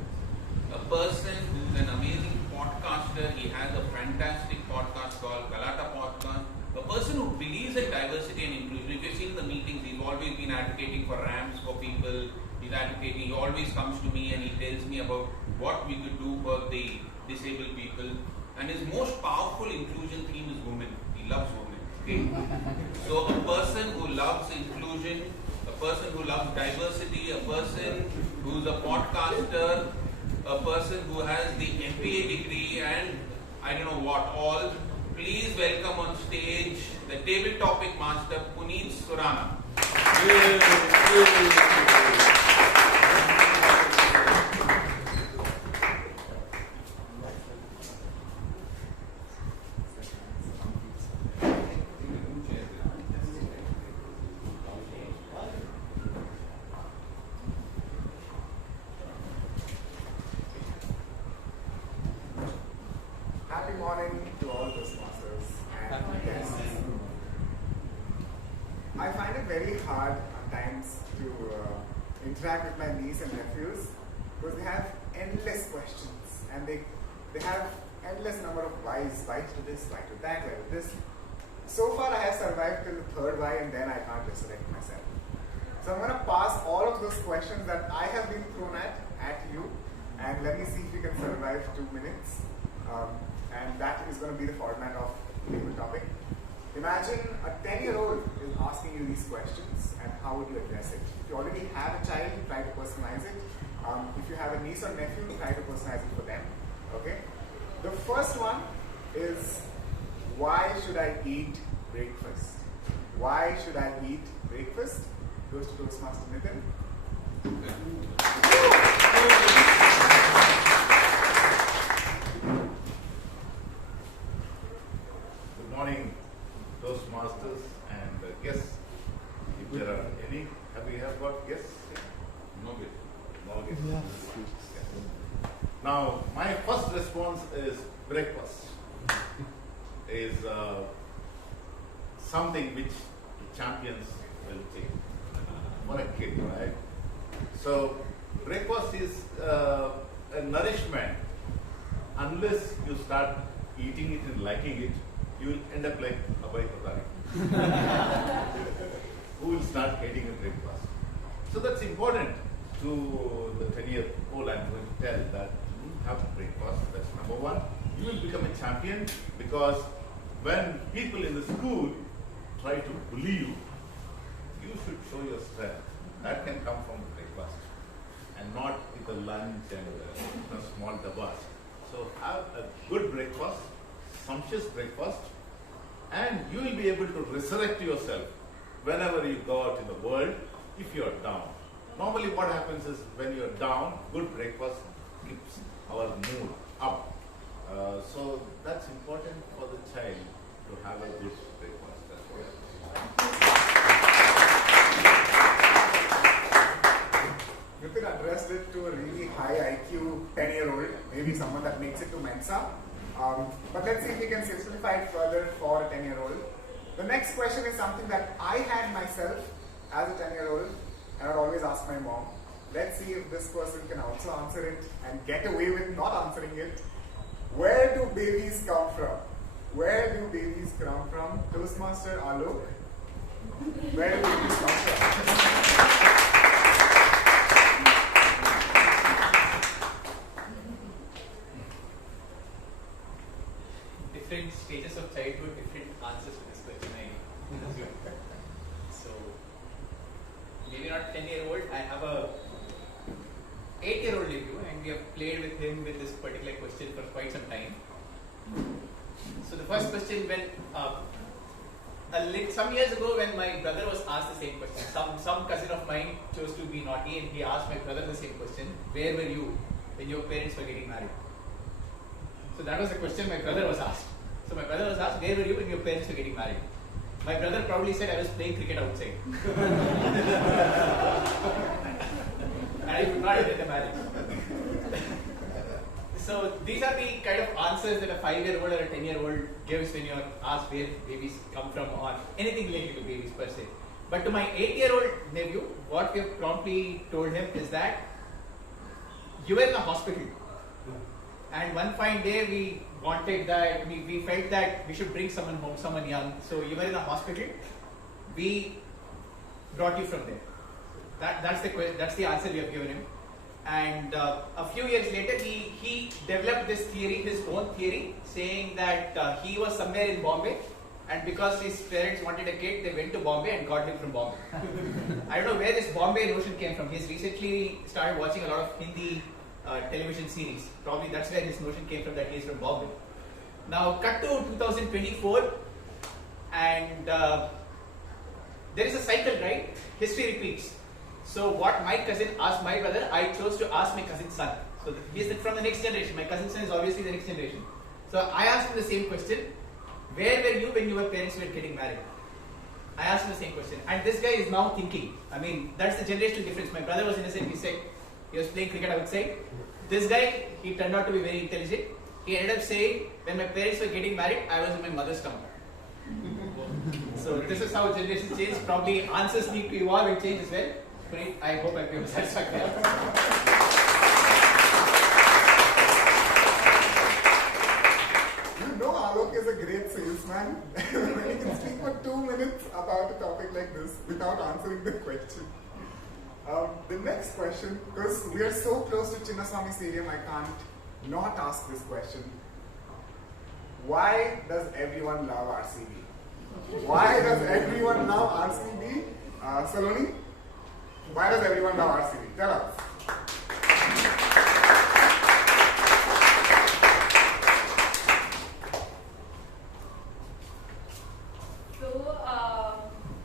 a person who's an amazing podcaster. He has a fantastic podcast called Galata Podcast. A person who believes in diversity and inclusion. If you've seen the meetings, he's always been advocating for ramps for people. He always comes to me and he tells me about what we could do for the disabled people. And his most powerful inclusion theme is women. He loves women. Okay? So a person who loves inclusion, a person who loves diversity, a person who's a podcaster, a person who has the MBA degree and I don't know what all. Please welcome on stage the table topic master Puneeth Suraana. Happy morning to all Toastmasters and guests. I find it very hard at times to interact with my niece and nephews because they have endless questions and they have endless number of whys to this, why to that, why to this. So far I have survived till the third why and then I can't resurrect myself. So I'm going to pass all of those questions that I have been thrown at you and let me see if we can survive 2 minutes. And that is going to be the format of the topic. Imagine a 10-year-old is asking you these questions and how would you address it? If you already have a child, try to personalize it. If you have a niece or nephew, try to personalize it for them. Okay? The first one is, why should I eat breakfast? Why should I eat breakfast? Goes to Toastmaster Nitin. Good morning, Toastmasters and guests. If there are any, have we got guests? No guests. No guests. Yeah. Now, my first response is breakfast is something which the champions will take for a kid, right? So, breakfast is a nourishment. Unless you start eating it and liking it, you will end up like Abhay Kothari, who will start hating a breakfast. So that's important to the 10-year-old. I'm going to tell that you have breakfast. That's number one. You will become a champion because when people in the school try to bully you, you should show your strength. That can come from breakfast and not with a lunch and small dabbas. So have a good breakfast, sumptuous breakfast, and you will be able to resurrect yourself whenever you go out in the world if you are down. Normally what happens is when you are down, good breakfast keeps our mood up. So that's important for the child to have a good breakfast. That's what Nitin addressed it to a really high IQ 10-year-old, maybe someone that makes it to Mensa. But let's see if we can simplify it further for a 10-year-old. The next question is something that I had myself as a 10-year-old, and I'd always ask my mom. Let's see if this person can also answer it and get away with not answering it. Where do babies come from? Where do babies come from? Toastmaster Alok. Where do babies come from? Different stages of childhood, different answers to this question, I assume. So, maybe not 10-year-old, I have a 8-year-old nephew and we have played with him with this particular question for quite some time. So the first question, when some years ago when my brother was asked the same question, some cousin of mine chose to be naughty and he asked my brother the same question, where were you when your parents were getting married? So that was the question my brother was asked. So my brother was asked, where were you when your parents were getting married? My brother probably said I was playing cricket outside. And I could not attend the marriage. The So these are the kind of answers that a 5-year-old or a 10-year-old gives when you're asked where babies come from or anything related to babies per se. But to my 8-year-old nephew, what we have promptly told him is that you were in a hospital. And one fine day we wanted that, we felt that we should bring someone home, someone young. So you were in a hospital, we brought you from there. That's the answer we have given him. And a few years later, he developed this theory, his own theory, saying that he was somewhere in Bombay, and because his parents wanted a kid, they went to Bombay and got him from Bombay. I don't know where this Bombay notion came from. He's recently started watching a lot of Hindi television series. Probably that's where his notion came from, that he's from Bombay. Now, cut to 2024, and there is a cycle, right? History repeats. So what my cousin asked my brother, I chose to ask my cousin's son. So he's from the next generation. My cousin's son is obviously the next generation. So I asked him the same question. Where were you when your parents were getting married? I asked him the same question. And this guy is now thinking. I mean, that's the generational difference. My brother was innocent. He was playing cricket outside. This guy, he turned out to be very intelligent. He ended up saying, when my parents were getting married, I was in my mother's stomach. So this is how generations change. Probably answers need to evolve and change as well. Puneeth, I hope I've been satisfactory. You know Alok is a great salesman when he can speak for 2 minutes about a topic like this without answering the question. The next question, because we are so close to Chinnaswamy Stadium, I can't not ask this question. Why does everyone love RCB? Why does everyone love RCB? Saloni? Why does everyone love RCB? Tell us. So,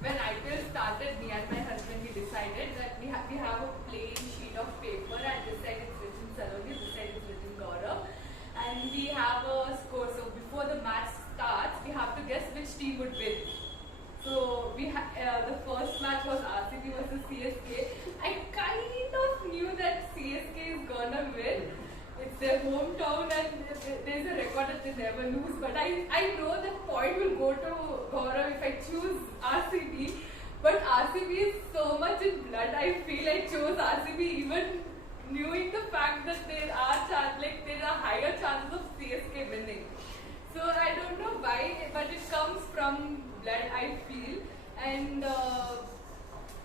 when IPL started, me and my husband, we decided that we have a plain sheet of paper, and this side is written Saloni, this side is written Gaurav, and we have a score. So before the match starts, we have to guess which team would win. So the first match was RCB versus CSK. I kind of knew that CSK is gonna win. It's their hometown and there's a record that they never lose. But I know the point will go to Gaurav if I choose RCB. But RCB is so much in blood. I feel I chose RCB even knowing the fact that there are higher chances of CSK winning. So I don't know why, but it comes from blood, I feel. And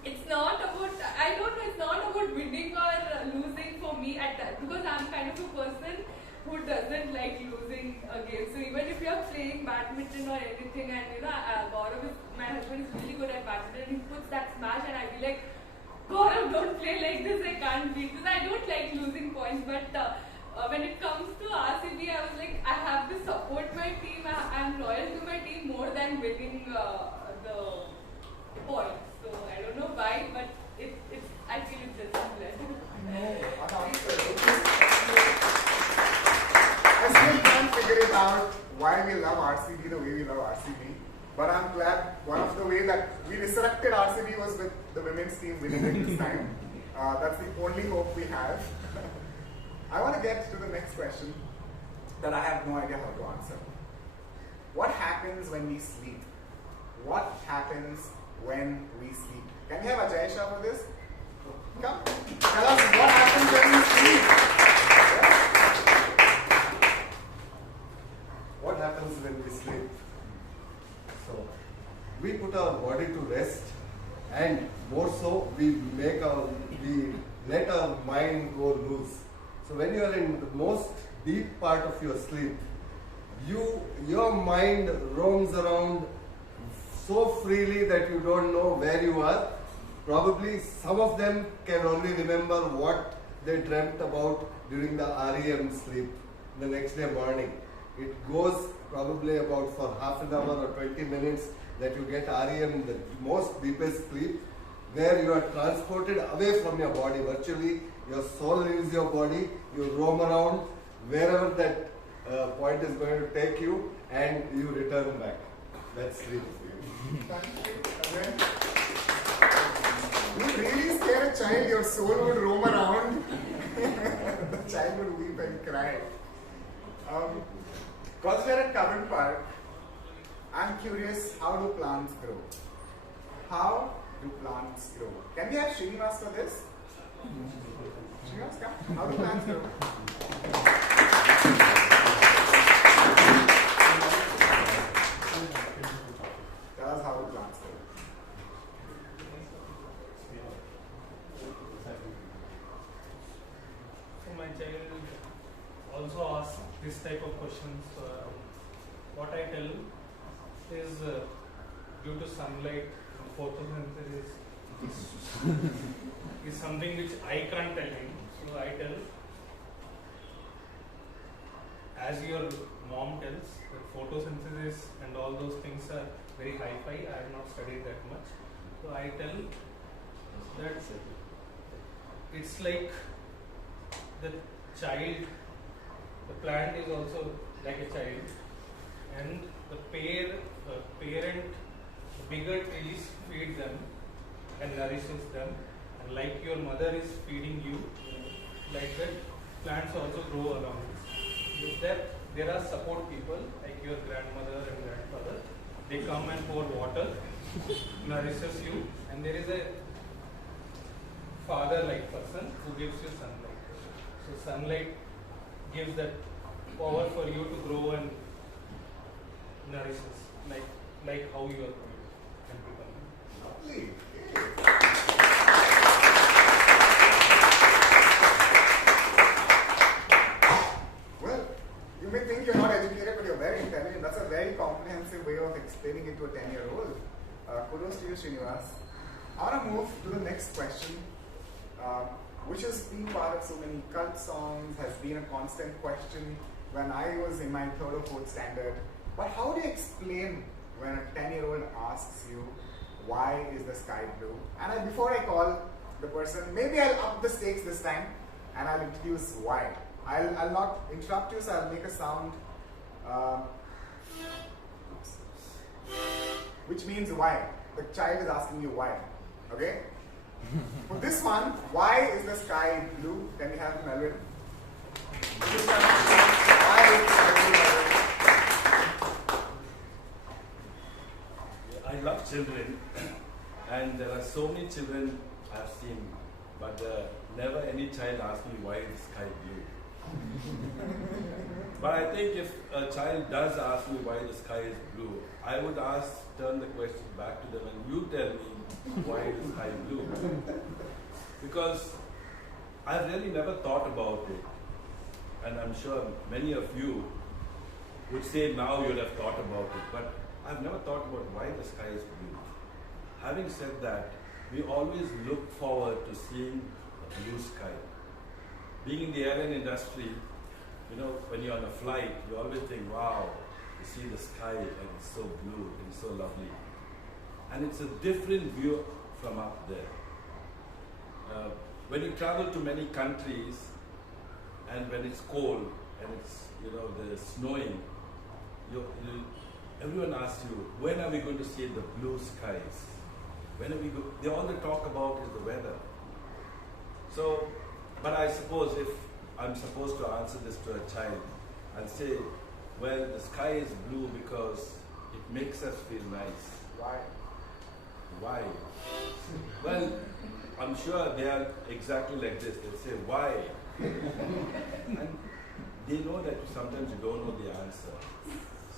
it's not about, it's not about winning or losing for me at that, because I'm kind of a person who doesn't like losing a game. So even if you're playing badminton or anything, and Gaurav my husband is really good at badminton, he puts that smash and I'll be like, Gaurav, don't play like this, I can't beat this. I don't like losing points, but when it comes to RCB, I was like, I have to support my team, I'm loyal to my team more than winning the points. So I don't know why, but I feel it's just blood. I still can't figure it out why we love RCB the way we love RCB. But I'm glad one of the ways that we resurrected RCB was with the women's team winning it this time. That's the only hope we have. I want to get to the next question that I have no idea how to answer. What happens when we sleep? What happens when we sleep? Can we have Ajay Shah for this? Come, tell us what happens when we sleep. What happens when we sleep? So, we put our body to rest, and more so, we let our mind go loose. So when you are in the most deep part of your sleep, your mind roams around so freely that you don't know where you are. Probably some of them can only remember what they dreamt about during the REM sleep the next day morning. It goes probably about for half an hour or 20 minutes that you get REM, the most deepest sleep, where you are transported away from your body. Virtually, your soul leaves your body, you roam around wherever that point is going to take you, and you return back. That's sleep. Thank you. You really scare a child, your soul would roam around. The child would weep and cry. Because we're at Covent Park, I'm curious, how do plants grow? How do plants grow? Can we have Srinivas for this? Srinivas, come. How do plants grow? Tell us how do plants grow. So my child also asks this type of questions. What I tell is due to sunlight, photosynthesis is something which I can't tell him. So I tell, as your mom tells, that photosynthesis and all those things are very hi-fi. I have not studied that much. So I tell that it's like the child, the plant is also like a child, and the parent, bigger trees feed them and nourishes them, and like your mother is feeding you, like that plants also grow along this. With that, there are support people like your grandmother and grandfather. They come and pour water, nourishes you, and there is a father-like person who gives you sunlight. So sunlight gives that power for you to grow and nourishes, like how you are growing and becoming. Lovely. Well, you may think you're not educated, but you're very intelligent. That's a very comprehensive way of explaining it to a 10-year-old. Kudos to you, Srinivas. I want to move to the next question, which has been part of so many cult songs, has been a constant question when I was in my 3rd or 4th standard. But how do you explain when a 10-year-old asks you, why is the sky blue? And before I call the person, maybe I'll up the stakes this time and I'll introduce why. I'll not interrupt you, so I'll make a sound which means why. The child is asking you why. Okay? For this one, why is the sky blue? Can we have Melvin? Why is the sky blue, I love children, and there are so many children I've seen, but never any child asked me why is the sky blue. But I think if a child does ask me why the sky is blue, I would turn the question back to them, and you tell me why is the sky blue? Because I've really never thought about it, and I'm sure many of you would say now you'd have thought about it, but I've never thought about why the sky is blue. Having said that, we always look forward to seeing a blue sky. Being in the airline industry, you know, when you're on a flight, you always think, wow, you see the sky and it's so blue and it's so lovely. And it's a different view from up there. When you travel to many countries and when it's cold and it's, you know, there's snowing, everyone asks you, when are we going to see the blue skies? When are we all they talk about is the weather. So, but I suppose if I'm supposed to answer this to a child, I'll say, well, the sky is blue because it makes us feel nice. Why? Why? Well, I'm sure they are exactly like this. They'll say, why? And they know that sometimes you don't know the answer.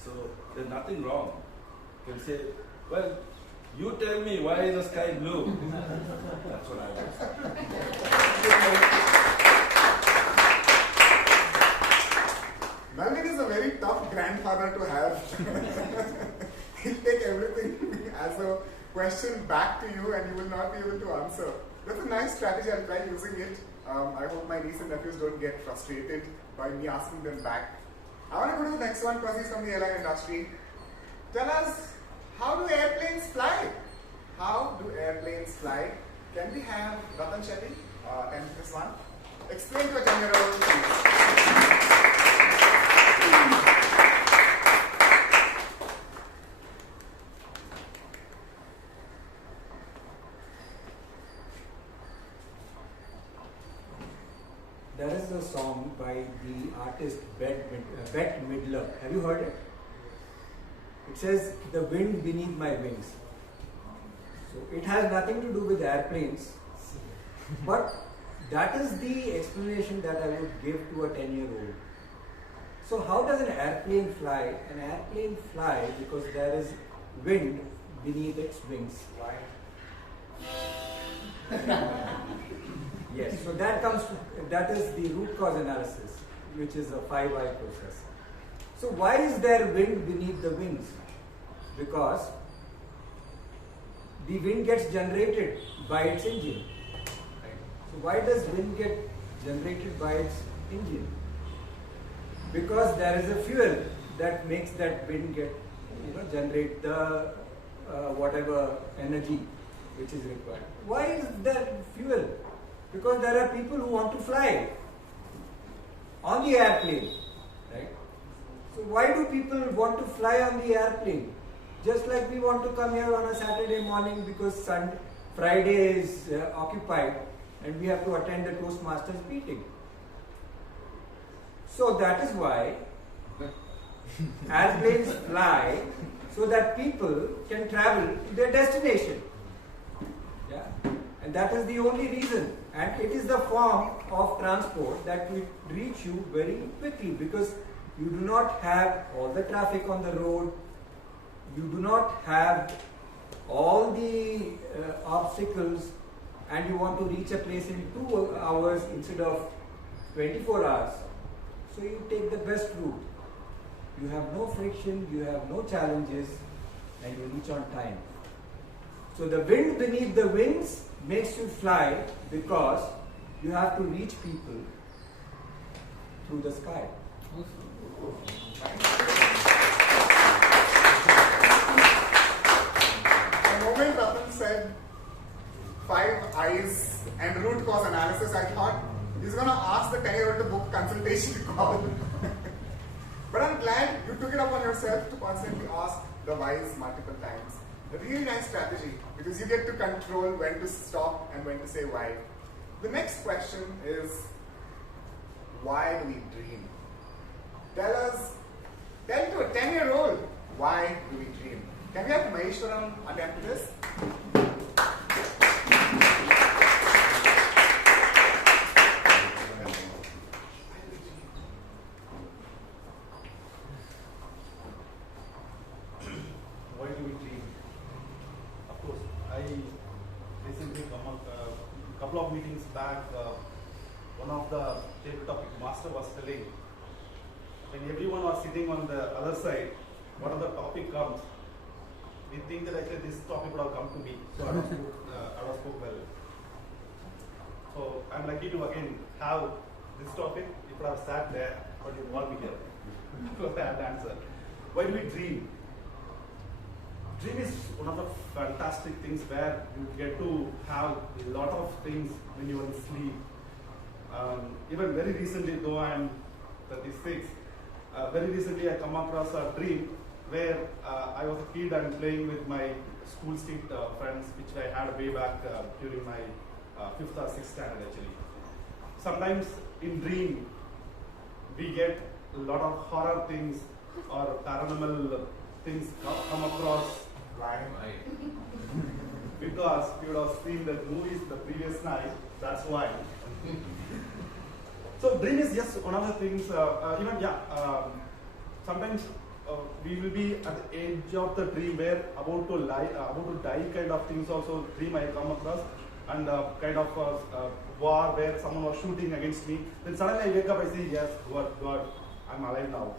So there's nothing wrong. You can say, well, you tell me why is the sky blue? That's what I was. Melvin is a very tough grandfather to have. He'll take everything as a question back to you and you will not be able to answer. That's a nice strategy. I'll try using it. I hope my niece and nephews don't get frustrated by me asking them back. I want to go to the next one because he's from the airline industry. Tell us, how do airplanes fly? How do airplanes fly? Can we have Ratan Shetty? And this one. Explain to a 10-year-old, please. there is a song by the artist Bette Midler. Have you heard it? It says, "The wind beneath my wings." So it has nothing to do with airplanes, but that is the explanation that I would give to a 10-year-old. So how does an airplane fly? An airplane flies because there is wind beneath its wings. Why? Yes, so that is the root cause analysis, which is a 5i process. So why is there wind beneath the wings? Because the wind gets generated by its engine. So why does wind get generated by its engine? Because there is a fuel that makes that wind get, generate the whatever energy which is required. Why is there fuel? Because there are people who want to fly on the airplane, right? So why do people want to fly on the airplane? Just like we want to come here on a Saturday morning because Friday is occupied and we have to attend the Toastmasters meeting. So that is why airplanes fly, so that people can travel to their destination. Yeah? And that is the only reason. And it is the form of transport that will reach you very quickly, because you do not have all the traffic on the road, you do not have all the obstacles, and you want to reach a place in 2 hours instead of 24 hours. So you take the best route. You have no friction, you have no challenges, and you reach on time. So the wind beneath the wings makes you fly because you have to reach people through the sky. The moment Ratan said 5 eyes and root cause analysis, I thought he's going to ask the 10-year-old to book consultation call. But I'm glad you took it upon yourself to constantly ask the whys multiple times. A really nice strategy, because you get to control when to stop and when to say why. The next question is, why do we dream? Tell to a 10-year-old, why do we dream? Can we have Maheshwaram attempt this? Why do we dream? Of course, I recently come a couple of meetings back, one of the table topic master was telling, when everyone was sitting on the other side, whatever topic comes, we think that actually this topic would have come to me, so I don't spoke well. So I'm lucky to again have this topic. If I have sat there, but you want me here, because I have the answer. Why do we dream? Dream is one of the fantastic things where you get to have a lot of things when you are asleep. Even very recently, though I am 36, very recently I come across a dream where I was a kid and playing with my school street friends, which I had way back during my 5th or 6th standard actually. Sometimes in dream, we get a lot of horror things or paranormal things come across. Why? Because you would have seen the movies the previous night, that's why. So dream is just one of the things, sometimes we will be at the edge of the dream where about to die kind of things also dream I come across, and kind of war where someone was shooting against me. Then suddenly I wake up, I say, yes, God, I'm alive now.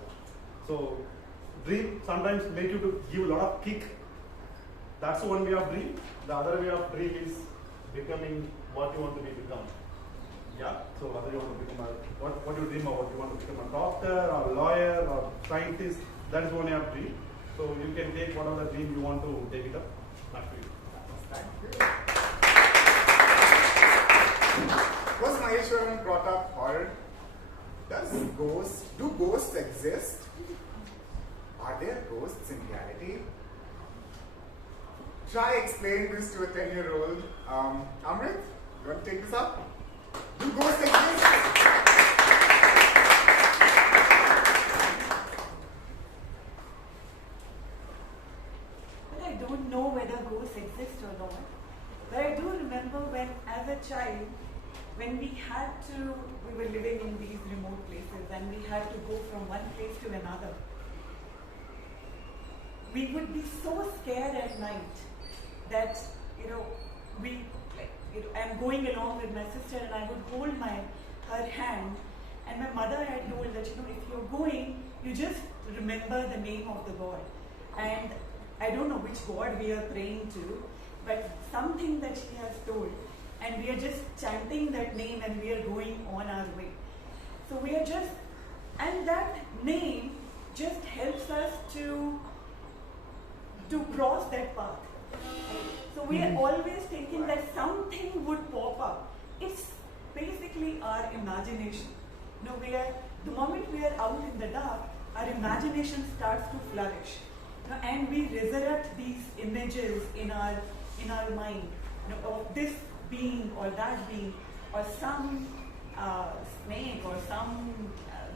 So dream sometimes make you to give a lot of kick. That's one way of dream. The other way of dream is becoming what you want to become. Yeah. So whether you want to become what you dream about, you want to become a doctor or a lawyer or scientist, that is one way of dream. So you can take whatever dream you want to take it up. Back to you. Thank you. Was Maheshwaran brought up horror? Do ghosts exist? Are there ghosts in reality? Try explaining this to a 10-year-old. Amrit, you want to take this up? Do ghosts exist? don't know whether ghosts exist or not. But I do remember when, as a child, when we were living in these remote places and we had to go from one place to another. We would be so scared at night that, I'm going along with my sister and I would hold her hand, and my mother had told that, if you're going, you just remember the name of the God. And I don't know which God we are praying to, but something that she has told. And we are just chanting that name and we are going on our way. So we are just, and that name just helps us to cross that path. So we are always thinking that something would pop up. It's basically our imagination. The moment we are out in the dark, our imagination starts to flourish. And we resurrect these images in our mind, of this being or that being, or some snake or some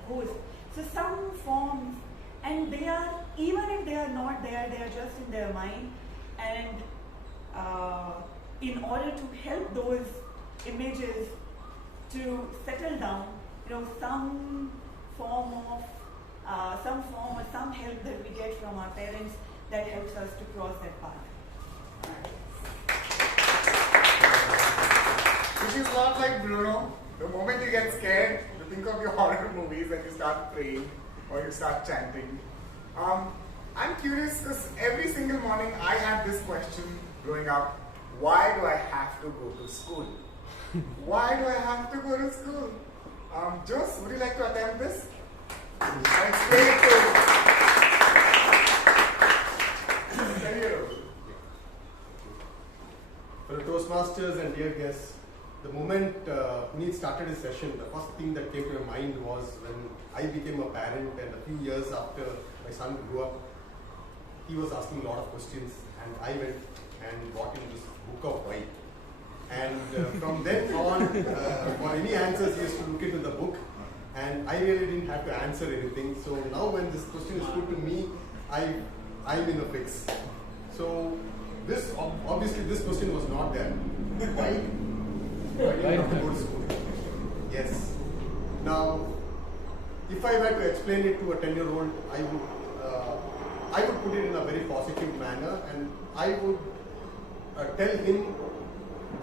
ghost. So some forms, and they are, even if they are not there, they are just in their mind. And in order to help those images to settle down, some form or some help that we get from our parents that helps us to cross that path. Which is not like Bruno. The moment you get scared, you think of your horror movies and you start praying or you start chanting. I'm curious because every single morning I had this question growing up: why do I have to go to school? Why do I have to go to school? Jos, would you like to attempt this? I'll explain it to you. For the Toastmasters and dear guests, the moment Puneeth started his session, the first thing that came to my mind was when I became a parent, and a few years after my son grew up, he was asking a lot of questions, and I went and bought him this book of why. And from then on, for any answers, he used to look into the book, and I really didn't have to answer anything. So now when this question is put to me, I'm in a fix. So this, obviously this question was not there. Why do you have to go to school? Yes. Now, if I were to explain it to a 10-year-old, I would put it in a very positive manner, and I would tell him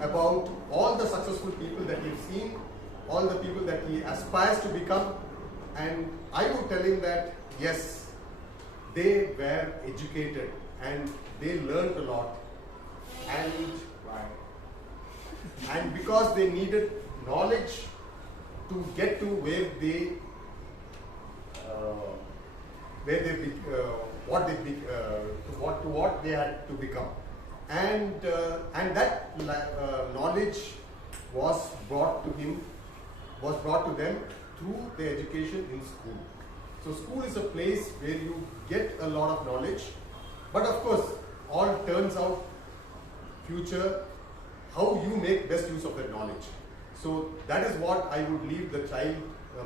about all the successful people that he's seen, all the people that he aspires to become, and I would tell him that yes, they were educated and they learned a lot, and because they needed knowledge to get to what they had to become, and that knowledge was brought to them through their education in school. So school is a place where you get a lot of knowledge, but of course all turns out future how you make best use of that knowledge. So that is what I would leave the child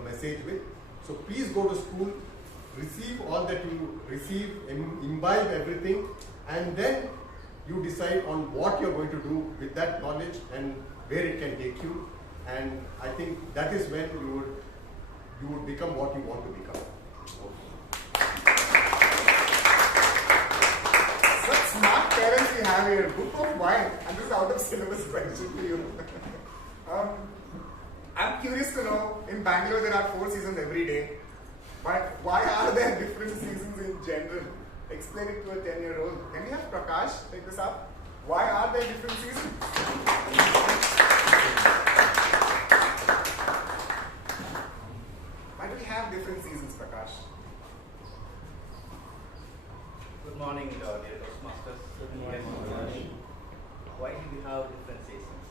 message with. So please go to school, receive all that you receive, imbibe everything, and then you decide on what you're going to do with that knowledge and where it can take you. And I think that is when you would become what you want to become. Such smart parents we have here. Book of wine. And this is out of syllabus question to you. I'm curious to know, in Bangalore there are 4 seasons every day. But why are there different seasons in general? Explain it to a 10-year-old. Can we have Prakash take this up? Why are there different seasons? Why do we have different seasons, Prakash? Good morning, dear Toastmasters. Good morning. Why do we have different seasons?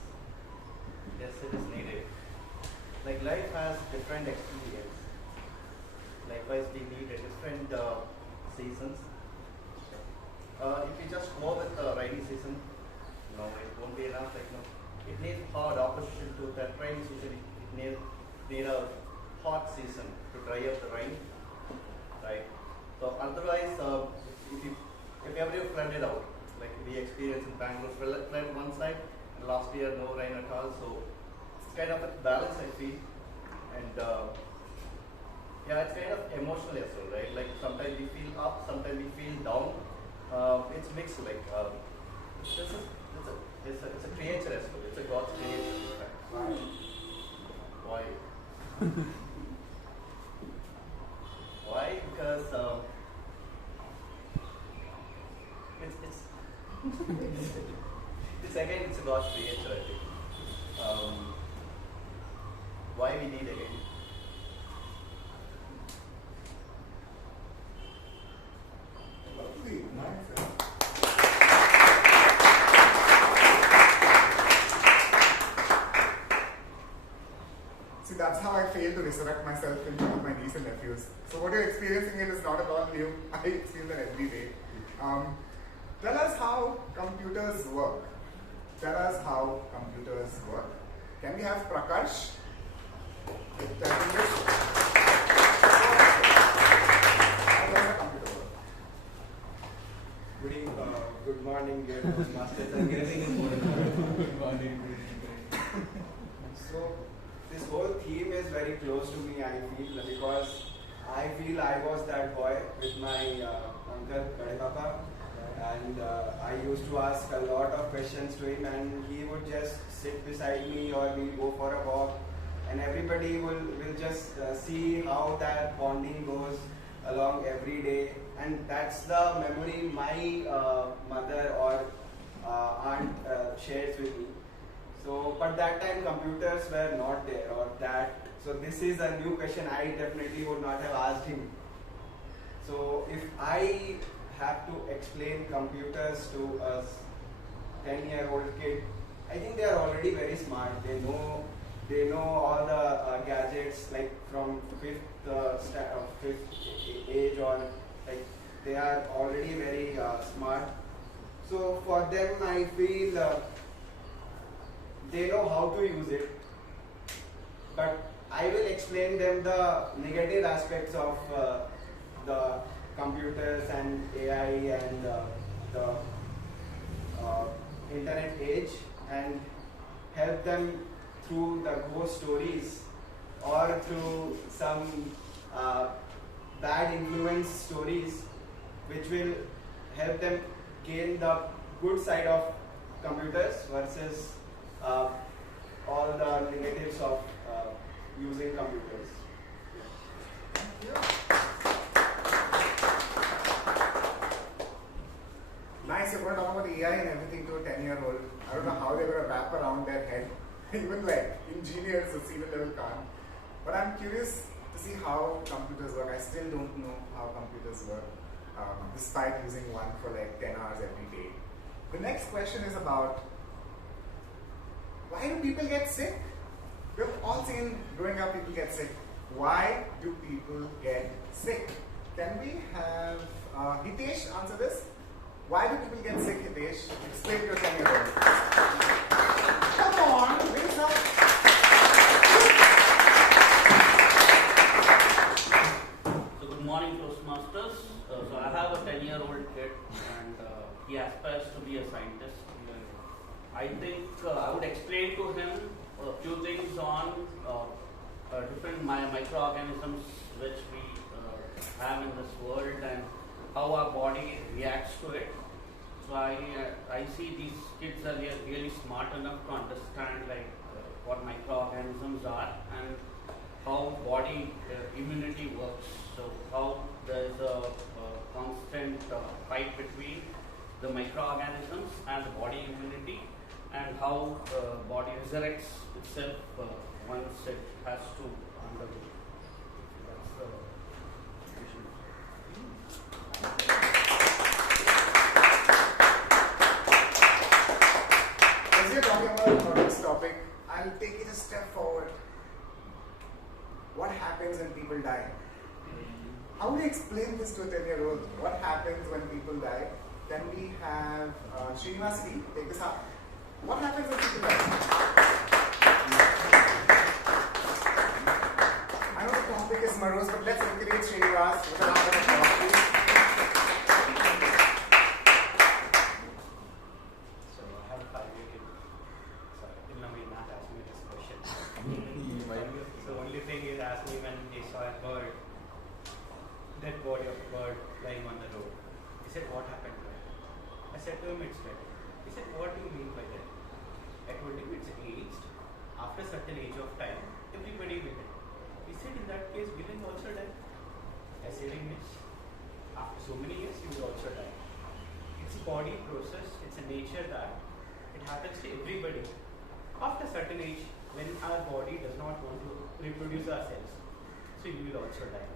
Yes, it is needed. Like life has different experience. Likewise, we need a different seasons. If you just go with the rainy season, it won't be enough. It needs hard opposition to that rainy season. It need a hot season to dry up the rain, right? So otherwise, if ever you flood it out, like experience in Bangalore for like one side, and last year no rain at all. So it's kind of a balance I feel, and yeah, it's kind of emotional as well, right? Like sometimes we feel up, sometimes we feel down. It's mixed, like it's a creature as well. It's a God's creation. In fact. Why? Why? Because it's again, it's a God's creature, I think. Why we need again? Lovely, nice. See, that's how I fail to resurrect myself in front of my niece and nephews. So what you're experiencing here is not at all new. I experience it every day. Tell us how computers work. Tell us how computers work. Can we have Prakash? Good morning, dear Toastmasters. I'm getting important. Good morning. So, this whole theme is very close to me, I feel, because I feel I was that boy with my uncle, Kadepapa, and I used to ask a lot of questions to him, and he would just sit beside me, or we'll go for a walk, and everybody will just see how that bonding goes along every day. And that's the memory my mother or aunt shares with me. So, but that time computers were not there, or that. So this is a new question I definitely would not have asked him. So if I have to explain computers to a 10-year-old kid, I think they are already very smart. They know all the gadgets, like from fifth age on. Like they are already very smart. So for them, I feel they know how to use it. But I will explain them the negative aspects of the computers and AI and the internet age, and help them through the ghost stories or through some bad influence stories, which will help them gain the good side of computers versus all the negatives of using computers. Nice, you're going to talk about AI and everything to a 10-year-old. I don't know how they're going to wrap around their head. Even like engineers or senior level can't. But I'm curious to see how computers work. I still don't know how computers work, despite using one for like 10 hours every day. The next question is about, why do people get sick? We've all seen growing up people get sick. Why do people get sick? Can we have Hitesh answer this? Why do people get sick, Hitesh? Explain to your 10-year-old. Come on, raise up. So good morning, Toastmasters. So I have a 10-year-old kid, and he aspires to be a scientist. I think I would explain to him a few things on different microorganisms which we have in this world and how our body reacts to it. So I see these kids are really smart enough to understand like what microorganisms are and how body immunity works. So how there is a constant fight between the microorganisms and the body immunity, and how body resurrects itself once it has to undergo. That's the vision. As you're talking about this topic, I'll take it a step forward. What happens when people die? How do you explain this to a 10-year-old? What happens when people die? Can we have Srinivas T take this up? What happens when people die? I know the topic is morose, but let's encourage Srinivas with a round of applause, please. after a certain age of time, everybody will die. He said, in that case, will you also die? I said, yes. After so many years, you will also die. It's a body process, it's a nature that it happens to everybody. After a certain age, when our body does not want to reproduce ourselves, so you will also die.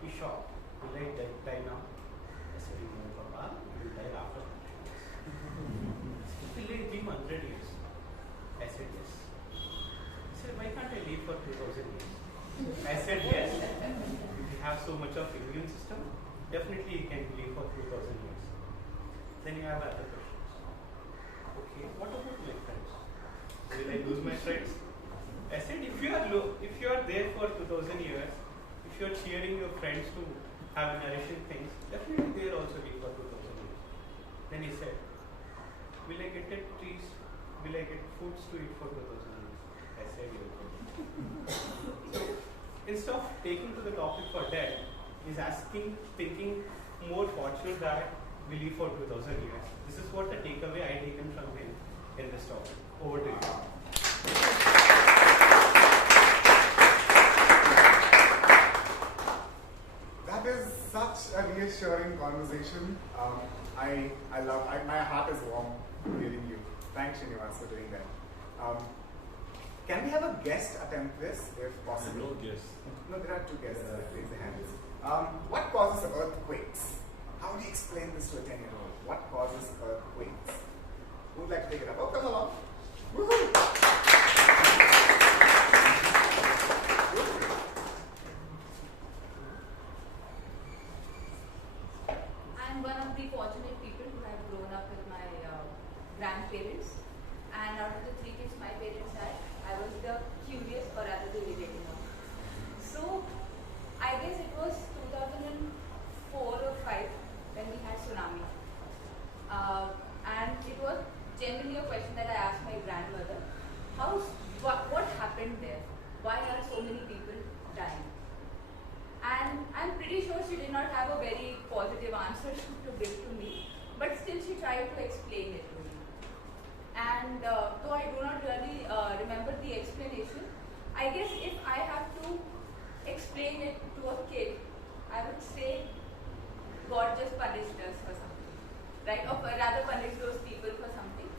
He shocked. Will I die now? I said, no, Papa, you will die after 100 years. Will I live 100 years? I said, yes. He said, why can't I live for 2000 years? I said, yes. If you have so much of immune system, definitely you can live for 2000 years. Then you have other questions. Okay, what about my friends? Will I lose my friends? I said, if you are there for 2000 years, if you are cheering your friends to have nourishing things, definitely they will also live for 2000 years. Then he said, will I get trees? Will I get foods to eat for 2000 years? I said, you will. So instead of taking to the topic for death, he's thinking more fortunate that we live for 2000 years. This is what the takeaway I taken from him in this topic. Over to you. That is such a reassuring conversation. My heart is warm hearing you. Thanks, Srinivas, for doing that. Can we have a guest attempt this, if possible? No guests. No, there are two guests. Raise their hands. What causes earthquakes? How do you explain this to a 10-year-old? What causes earthquakes? Who would like to take it up? Oh, come along. Woohoo! I'm one of the fortunate people who have grown up with my grandparents, and out of the 3 kids my parents had, I was the curious or rather the irritating one. So I guess it was 2004 or 5 when we had tsunami, and it was generally a question that I asked my grandmother: what happened there? Why are so many people dying? And I'm pretty sure she did not have a very positive answer to give to me, but still she tried to explain it to me. And though I do not really remember the explanation, I guess if I have to explain it to a kid, I would say God just punished us for something, right? Or rather punished those people for something,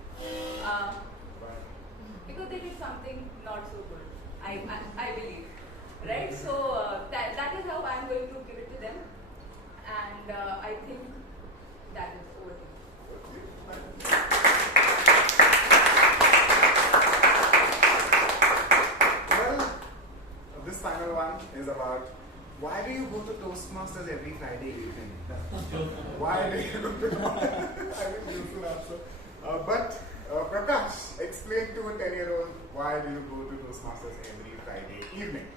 because they did something not so good, I believe, right? So that is how I'm going to give it to them, and I think that is over to you. Well, this final one is about why do you go to Toastmasters every Friday evening? Why do you go to Toastmasters? I will use an answer. But Prakash, explain to a 10-year-old why do you go to Toastmasters every Friday evening?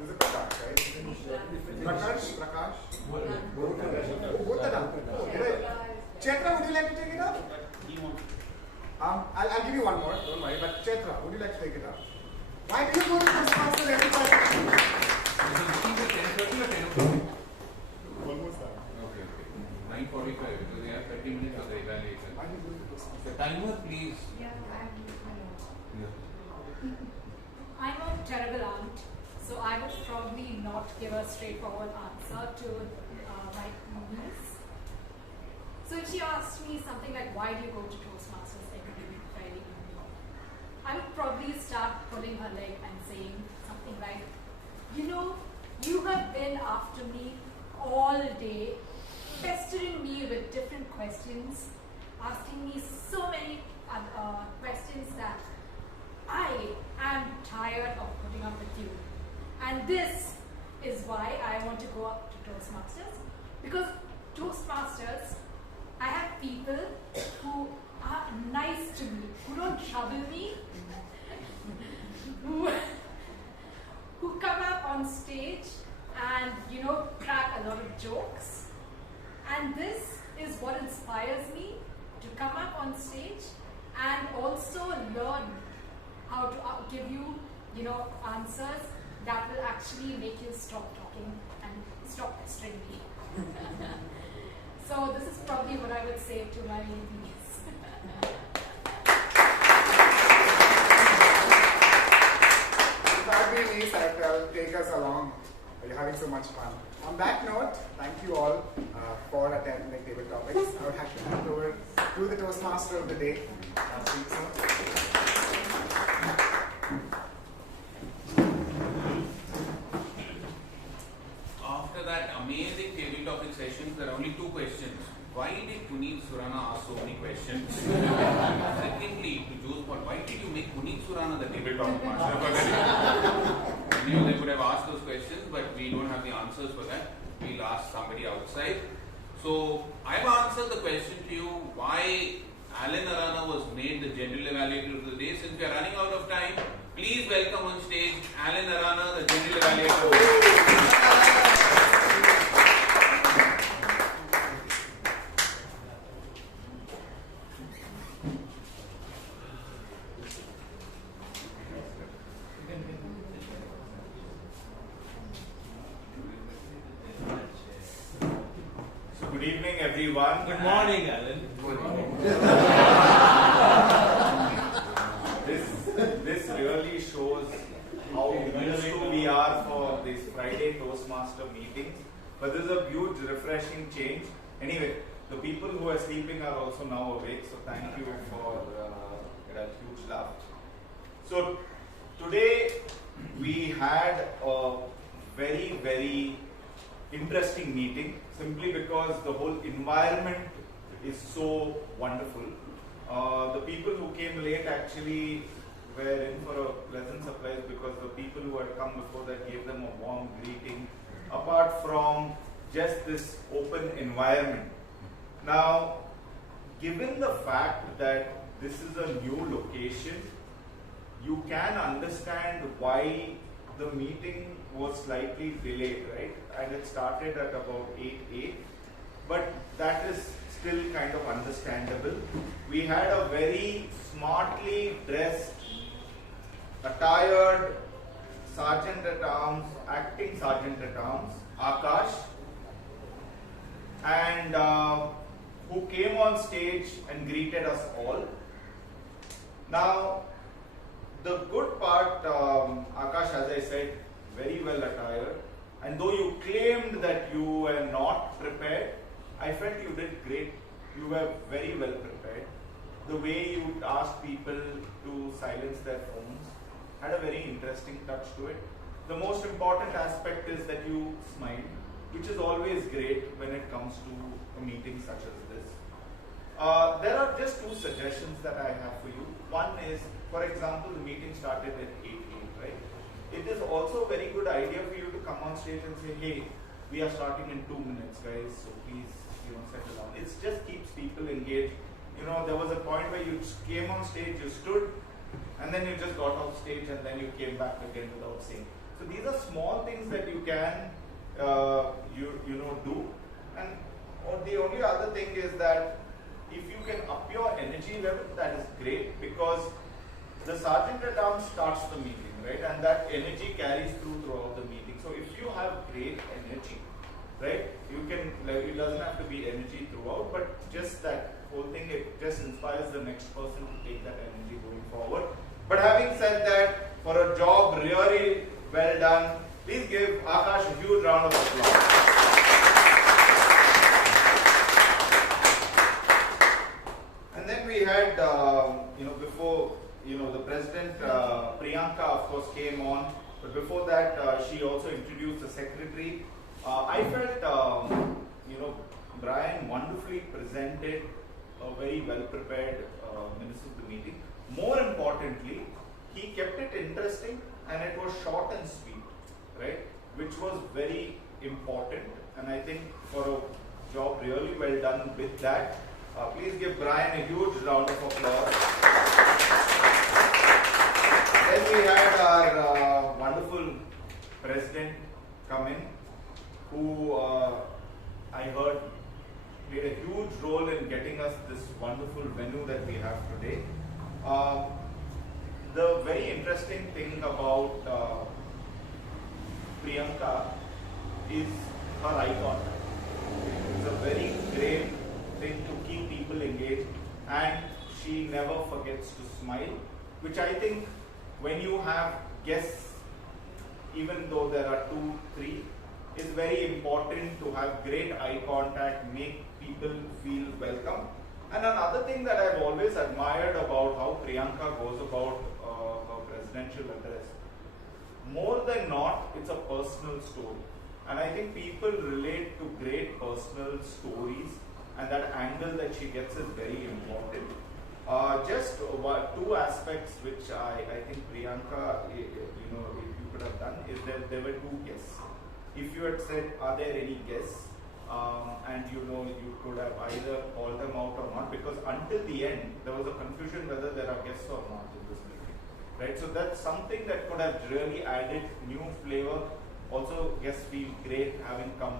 This is Prakash, right? Prakash? Both are done. Chetra, would you like to take it up? I'll give you one more, don't worry. But Chetra, would you like to take it up? Why do you go to Toastmasters every Friday evening? Almost done. Okay. 9:45 because we have 30 minutes of the evaluation. The timer, please. Yeah, I'm a terrible aunt, so I would probably not give a straightforward answer to my niece. So if she asked me something like, why do you go to Toastmasters every Friday evening? I would probably start pulling her leg and saying something like, you have been after me all day, pestering me with different questions, asking me so many questions that I am tired of putting up with you. And this is why I want to go up to Toastmasters, because Toastmasters, I have people who are nice to me, who don't trouble me, who come up on stage and crack a lot of jokes, and this is what inspires me to come up on stage and also learn how to give you answers that will actually make you stop talking and stop pestering me. So this is probably what I would say to my niece. You're having so much fun. On that note, thank you all for attending Table Topics. I would like to hand over to the Toastmaster of the day. After that amazing table topic sessions, there are only two questions. Why did Puneeth Suraana ask so many questions? Secondly, to Joe's point, why did you make Puneeth Suraana the table topic master? I knew they could have asked those questions, but we don't have the answers for that. We'll ask somebody outside. So, I've answered the question to you why Arana was made the general evaluator of the day. Since we are running out of time, please welcome on stage Arana, the general evaluator of the day. Everyone. Good morning, Alan. Good morning. This really shows how used to we are for these Friday Toastmaster meetings. But this is a huge, refreshing change. Anyway, the people who are sleeping are also now awake. So thank you for that huge laugh. So today we had a very, very interesting meeting, simply because the whole environment is so wonderful. The people who came late actually were in for a pleasant surprise, because the people who had come before that gave them a warm greeting, apart from just this open environment. Now, given the fact that this is a new location, you can understand why the meeting was slightly delayed, right? And it started at about 8:08, but that is still kind of understandable. We had a very smartly dressed, attired Sergeant at Arms, acting Sergeant at Arms, Akash, and who came on stage and greeted us all. Now, the good part, Akash, as I said, very well attired, and though you claimed that you were not prepared, I felt you did great. You were very well prepared. The way you asked people to silence their phones had a very interesting touch to it. The most important aspect is that you smiled, which is always great when it comes to a meeting such as this. There are just two suggestions that I have for you. One is, for example, the meeting started at 8:08, right? It is also a very good idea for you to come on stage and say, hey, we are starting in 2 minutes, guys, so please, settle down. It just keeps people engaged. There was a point where you came on stage, you stood, and then you just got off stage, and then you came back again without saying. So these are small things that you can, do. And the only other thing is that if you can up your energy level, that is great, because the Sergeant at Arms starts the meeting, right? And that energy carries throughout the meeting. So if you have great energy, right, you can, it doesn't have to be energy throughout, but just that whole thing, it just inspires the next person to take that energy going forward. But having said that, for a job really well done, please give Akash a huge round of applause. And then we had, before, the President, Priyanka, of course, came on. But before that, she also introduced the Secretary. I felt, Brian wonderfully presented a very well-prepared minutes of the meeting. More importantly, he kept it interesting and it was short and sweet, right? Which was very important. And I think for a job really well done with that, please give Brian a huge round of applause. Then we had our wonderful President come in, who I heard played a huge role in getting us this wonderful venue that we have today. The very interesting thing about Priyanka is her icon. It's a very great thing to keep people engaged, and she never forgets to smile, which I think when you have guests, even though there are 2, 3, is very important to have great eye contact, make people feel welcome. And another thing that I've always admired about how Priyanka goes about her presidential address, more than not, it's a personal story. And I think people relate to great personal stories, and that angle that she gets is very important. Just two aspects which I think Priyanka, if you could have done, is that there were two guests. If you had said, are there any guests? And you could have either called them out or not, because until the end, there was a confusion whether there are guests or not in this meeting. Right? So that's something that could have really added new flavor. Also, guests feel great having come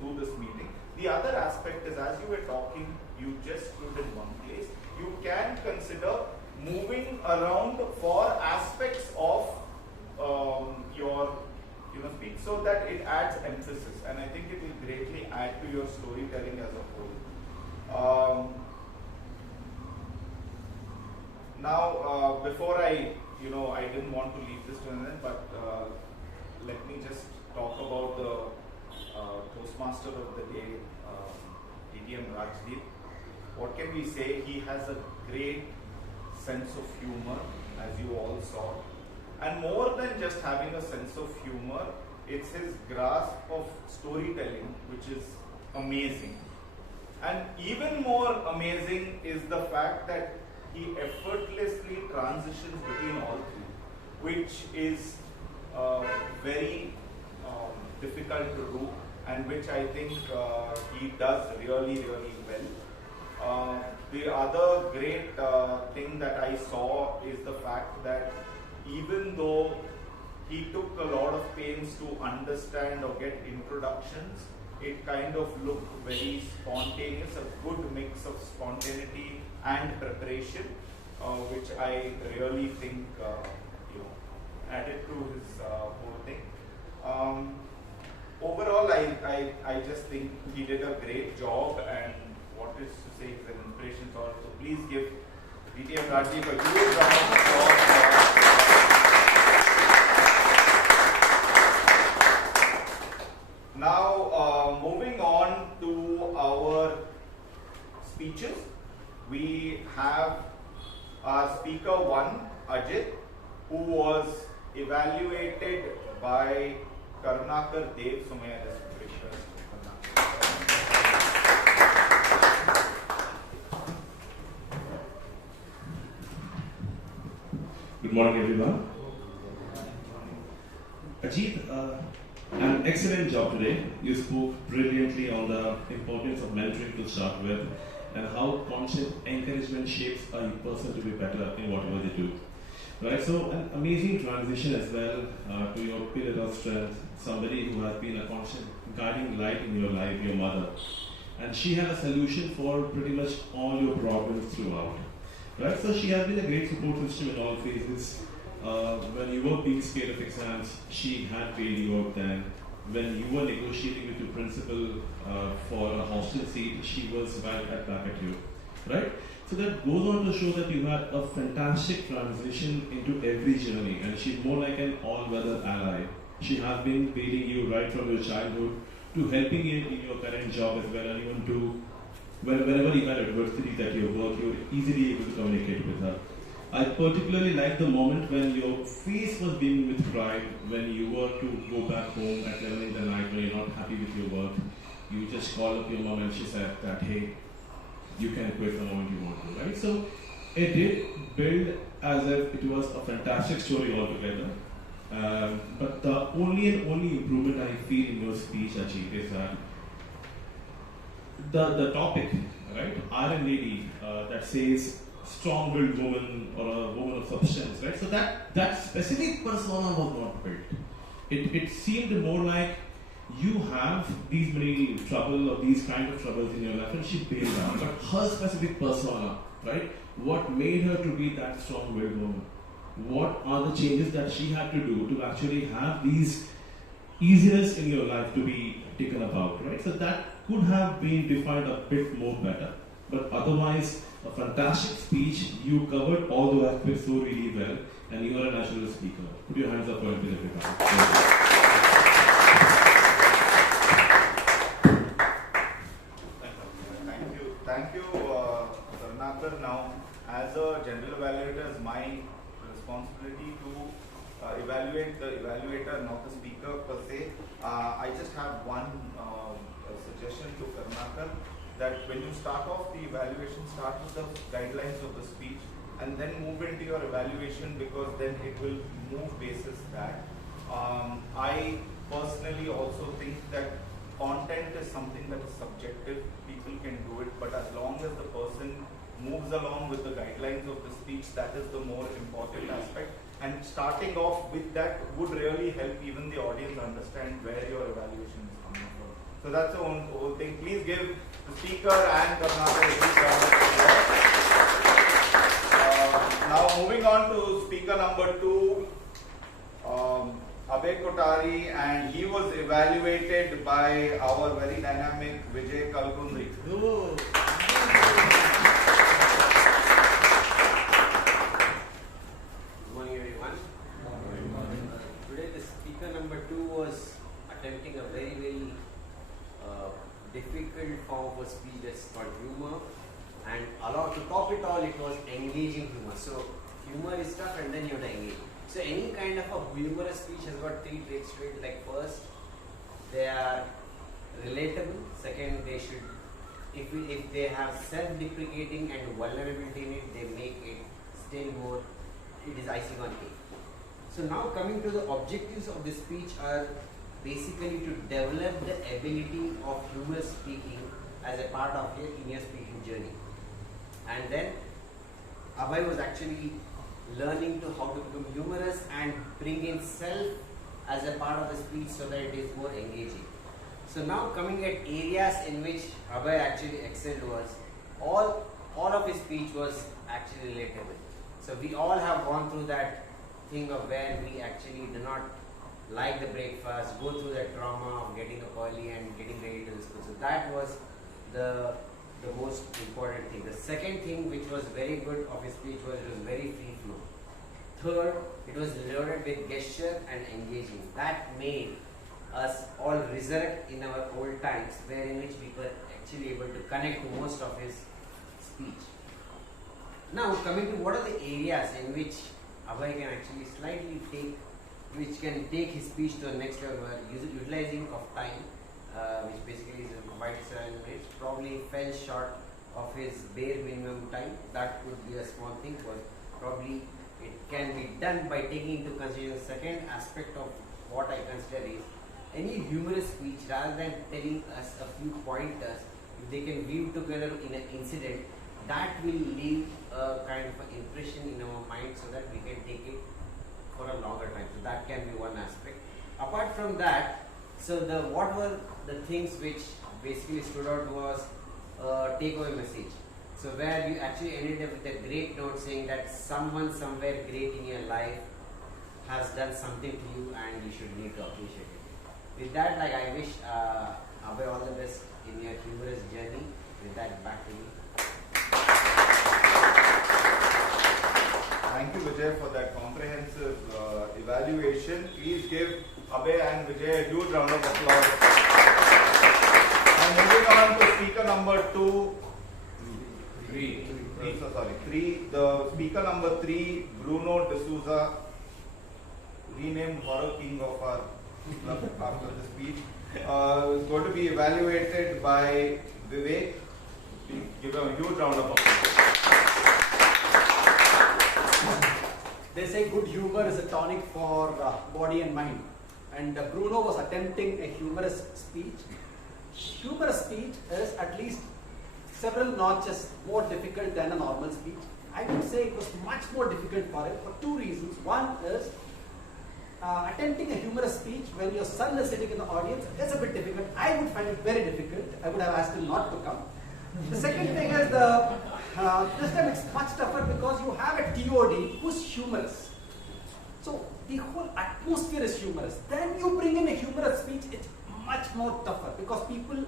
to this meeting. The other aspect is, as you were talking, you just stood in one place. You can consider moving around for aspects of your speech, so that it adds emphasis, and I think it will greatly add to your storytelling as a whole. Now, before I didn't want to leave this to an end, but let me just talk about the Toastmaster of the day, Rajdeep. What can we say? He has a great sense of humor, as you all saw. And more than just having a sense of humor, it's his grasp of storytelling, which is amazing. And even more amazing is the fact that he effortlessly transitions between all three, which is very difficult to do, and which I think he does really, really well. The other great thing that I saw is the fact that even though he took a lot of pains to understand or get introductions, it kind of looked very spontaneous, a good mix of spontaneity and preparation, which I really think added to his whole thing. Overall, I just think he did a great job, and what is to say is an inspiration for us. So please give Vijay and Rajdeep a huge round of applause. Now, moving on to our speeches, we have our speaker one, Ajith, who was evaluated by Karunakar Dev. So may I just request Good morning, everyone. Ajith, an excellent job today. You spoke brilliantly on the importance of mentoring to start with, and how constant encouragement shapes a person to be better in whatever they do. Right, so an amazing transition as well to your pillar of strength, somebody who has been a constant guiding light in your life, your mother. And she had a solution for pretty much all your problems throughout. Right, so she has been a great support system in all phases. When you were being scared of exams, she had paid you out then. When you were negotiating with your principal for a hostel seat, she was right back at you. Right? So that goes on to show that you had a fantastic transition into every journey, and she's more like an all-weather ally. She has been guiding you right from your childhood to helping you in your current job as well, and even to whenever you had adversity that you work, you're easily able to communicate with her. I particularly like the moment when your face was beaming with pride when you were to go back home at 11 in the night when you're not happy with your work. You just called up your mom and she said that, hey, you can quit the moment you want to, right? So it did build as if it was a fantastic story altogether. But the only improvement I feel in your speech, Ajith, is that the topic, right? Iron Lady that says strong-willed woman or a woman of substance, right? So that specific persona was not built. It seemed more like you have these many trouble or these kind of troubles in your life, and she bailed out. But her specific persona, right? What made her to be that strong-willed woman? What are the changes that she had to do to actually have these easiness in your life to be taken about, right? So that could have been defined a bit more better. But otherwise, a fantastic speech. You covered all the aspects so really well, and you are a natural speaker. Put your hands up for everyone. as a general evaluator, it's my responsibility to evaluate the evaluator, not the speaker per se. I just have one suggestion to Karunakar, that when you start off the evaluation, start with the guidelines of the speech and then move into your evaluation, because then it will move basis that. I personally also think that content is something that is subjective. People can do it, but as long as the person moves along with the guidelines of the speech, that is the more important aspect. And starting off with that would really help even the audience understand where your evaluation is coming from. So that's the whole thing. Please give the speaker and Karunakar a big round of applause. Now moving on to speaker number 2, Abhay Kothari, and he was evaluated by our very dynamic Vijay Kalgundri. Today the speaker number 2 was attempting a very difficult form of a speech that's called humor, and to top it all, it was engaging humor. So humor is tough and then you have to engage. So any kind of a humorous speech has got 3 traits to it. Like first, they are relatable. Second, they should, if they have self-deprecating and vulnerability in it, they make it still more, it is icing on cake. So now coming to the objectives of the speech are basically to develop the ability of humorous speaking as a part of your speaking journey. And then Abhay was actually learning to how to become humorous and bring in self as a part of the speech so that it is more engaging. So now coming at areas in which Abhay actually excelled was all of his speech was actually relatable. So we all have gone through that thing of where we actually do not like the breakfast, go through that trauma of getting up early and getting ready to the school. So that was the most important thing. The second thing which was very good of his speech was it was very free flow. Third, it was loaded with gesture and engaging. That made us all resurrect in our old times, wherein which we were actually able to connect to most of his speech. Now coming to what are the areas in which Abhay can actually slightly take his speech to the next level, utilizing of time, which basically is quite 7 minutes, probably fell short of his bare minimum time. That would be a small thing, but probably it can be done by taking into consideration the second aspect of what I consider is any humorous speech, rather than telling us a few pointers, if they can weave together in an incident, that will leave a kind of an impression in our mind so that we can take it for a longer time. So that can be one aspect. Apart from that, so what were the things which basically stood out was takeaway message. So where you actually ended up with a great note saying that someone somewhere great in your life has done something to you and you should need to appreciate it. With that, I wish Abhay all the best in your humorous journey. With that, back to you. Thank you, Vijay, for that comprehensive evaluation. Please give Abhay and Vijay a huge round of applause. And moving on to speaker number 2. Three. The speaker number 3, Bruno DSouza, renamed Horror King of our club after the speech, is going to be evaluated by Vivek. Please give him a huge round of applause. They say good humor is a tonic for body and mind. And Bruno was attempting a humorous speech. Humorous speech is at least several notches more difficult than a normal speech. I would say it was much more difficult for him for 2 reasons. One is attempting a humorous speech when your son is sitting in the audience is a bit difficult. I would find it very difficult. I would have asked him not to come. The second thing is this time it's much tougher because you have a TOD who's humorous. So the whole atmosphere is humorous. Then you bring in a humorous speech, it's much more tougher because people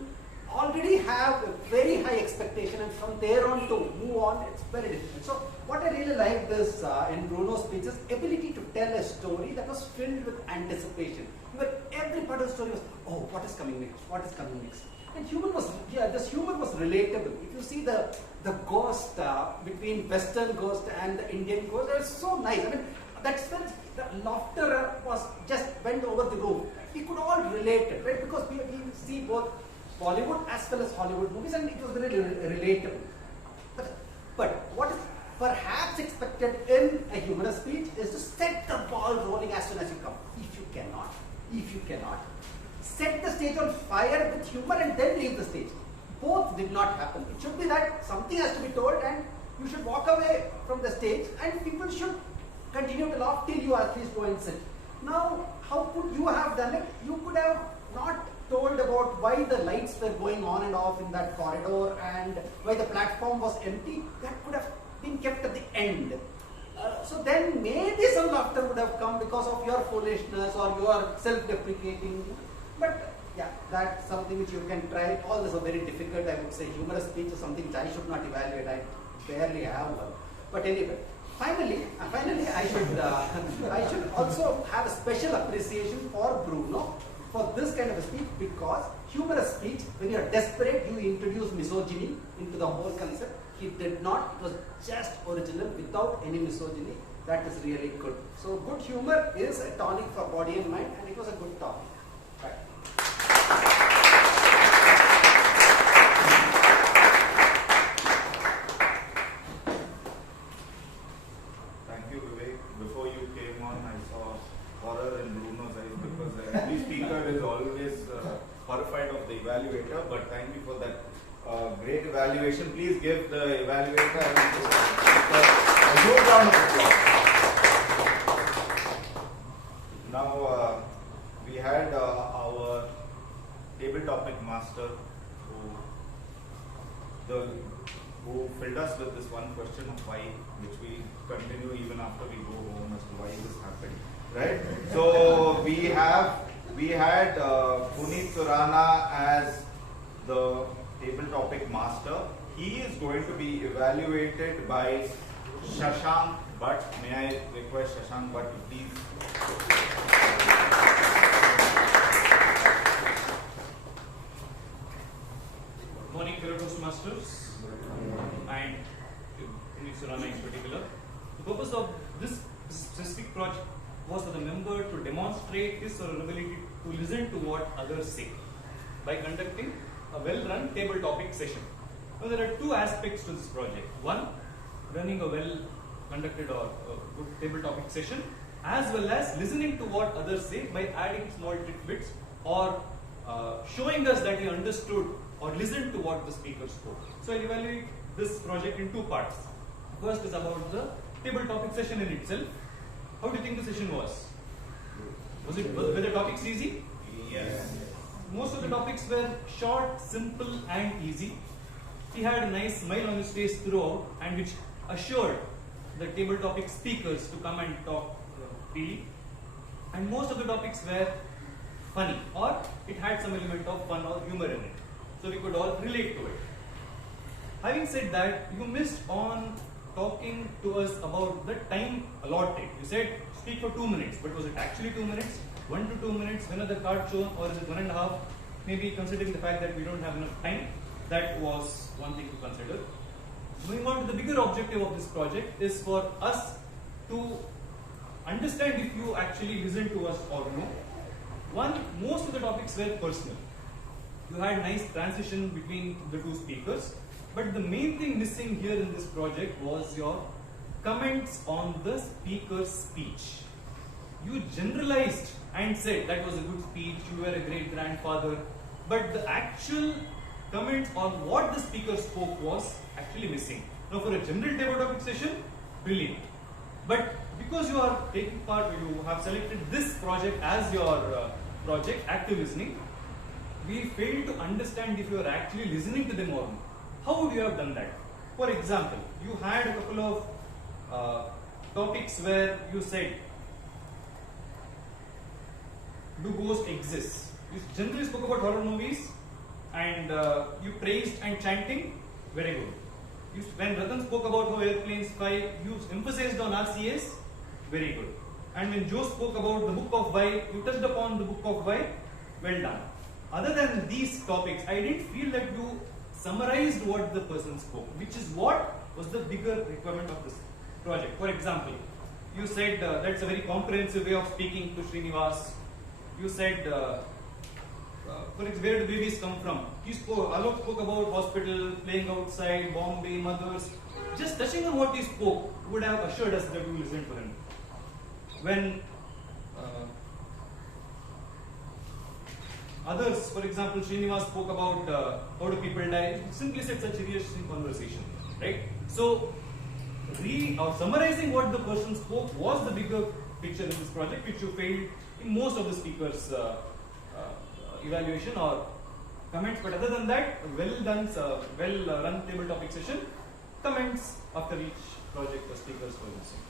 already have a very high expectation, and from there on to move on, it's very difficult. So what I really liked is in Bruno's speech is ability to tell a story that was filled with anticipation. But every part of the story was, oh, what is coming next? What is coming next? And this humor was relatable. If you see the ghost between Western ghost and the Indian ghost, it was so nice. I mean, that's when the laughter was just went over the roof. We could all relate it, right? Because we see both Bollywood as well as Hollywood movies, and it was very relatable. But what is perhaps expected in a humorous speech is to set the ball rolling as soon as you come. If you cannot, set the stage on fire with humor and then leave the stage. Both did not happen. It should be that something has to be told and you should walk away from the stage and people should continue to laugh till you at least go and sit. Now, how could you have done it? You could have not told about why the lights were going on and off in that corridor and why the platform was empty. That could have been kept at the end. So then maybe some laughter would have come because of your foolishness or your self-deprecating. But yeah, that's something which you can try. All this are very difficult, I would say. Humorous speech is something which I should not evaluate. I barely have one. But anyway, finally, I should also have a special appreciation for Bruno for this kind of a speech, because humorous speech, when you are desperate, you introduce misogyny into the whole concept. He did not. It was just original without any misogyny. That is really good. So good humor is a tonic for body and mind, and it was a good topic. Right. Thank you, Vivek. Before you came on, I saw horror in Bruno's eyes, because every speaker is always horrified of the evaluator. But thank you for that great evaluation. Please give the evaluator a huge round of applause. Now, we had our table topic master who filled us with this one question of why, which we continue even after we go home as to why this happened. Right? So we had Puneeth Suraana as the table topic master. He is going to be evaluated by Shashank Bhat. May I request Shashank Bhat to please. Good morning, fellow Toastmasters, and Puneeth Suraana in particular. The purpose of this specific project was for the member to demonstrate his or her ability to listen to what others say by conducting a well-run table topic session. Now, there are two aspects to this project. One, running a well-conducted or good table topic session, as well as listening to what others say by adding small tidbits or showing us that he understood or listened to what the speaker spoke. So I'll evaluate this project in two parts. First is about the table topic session in itself. How do you think the session was? Were the topics easy? Yes. Most of the topics were short, simple and easy. He had a nice smile on his face throughout, and which assured the table topic speakers to come and talk freely. And most of the topics were funny, or it had some element of fun or humor in it. So we could all relate to it. Having said that, you missed on talking to us about the time allotted. You said speak for 2 minutes, but was it actually 2 minutes? 1 to 2 minutes, when are the cards shown, or is it 1.5? Maybe considering the fact that we don't have enough time, that was one thing to consider. Moving on to the bigger objective of this project is for us to understand if you actually listen to us or no. One, most of the topics were personal. You had nice transition between the two speakers, but the main thing missing here in this project was your comments on the speaker's speech. You generalized and said that was a good speech, you were a great grandfather, but the actual comments on what the speaker spoke was actually missing. Now, for a general table topic session, brilliant. But because you are taking part, you have selected this project as your project, active listening, we failed to understand if you are actually listening to them or not. How would you have done that? For example, you had a couple of topics where you said, do ghosts exist? You generally spoke about horror movies and you praised and chanting, very good. When Ratan spoke about how airplanes fly, you emphasized on RCS, very good. And when Joe spoke about the book of Y, you touched upon the book of Y, well done. other than these topics, I didn't feel that you summarized what the person spoke, which is what was the bigger requirement of this project. For example, you said that's a very comprehensive way of speaking to Srinivas. You said, where do babies come from? Alok spoke about hospital, playing outside, Bombay, mothers. Just touching on what he spoke would have assured us that we listened to him. When others, for example, Srinivas spoke about how do people die, simply said such a reassuring conversation, right? So, summarizing what the person spoke was the bigger picture in this project, which you failed in most of the speakers' evaluation or comments. But other than that, well done, well run table topic session. Comments after each project the speakers were using.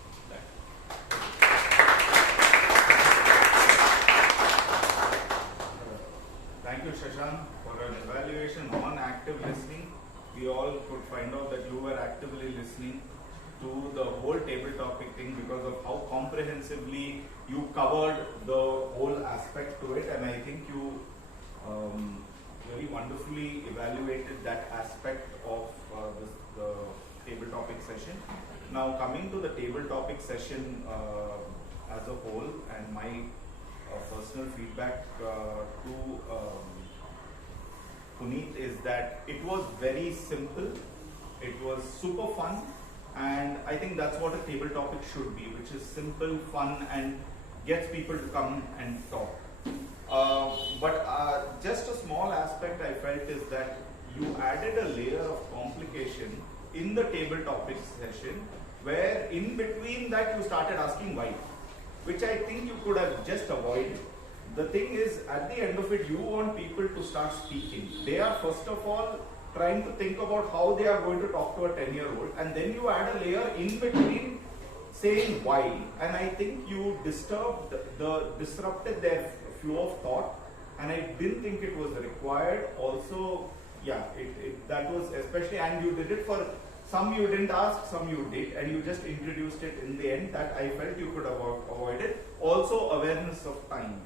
Thank you, Shashank, for an evaluation on active listening. We all could find out that you were actively listening to the whole table topic thing because of how comprehensively you covered the whole aspect to it, and I think you very wonderfully evaluated that aspect of the table topic session. Now coming to the table topic session as a whole, and my personal feedback to Puneeth is that it was very simple, it was super fun, and I think that's what a table topic should be, which is simple, fun, and gets people to come and talk. But just a small aspect I felt is that you added a layer of complication in the table topics session, where in between that you started asking why, which I think you could have just avoided. The thing is, at the end of it, you want people to start speaking. They are first of all trying to think about how they are going to talk to a 10-year-old, and then you add a layer in between saying why, and I think you disrupted their flow of thought, and I didn't think it was required. Also, yeah, that was especially, and you did it for some you didn't ask, some you did, and you just introduced it in the end. That I felt you could have avoided. Also, awareness of time.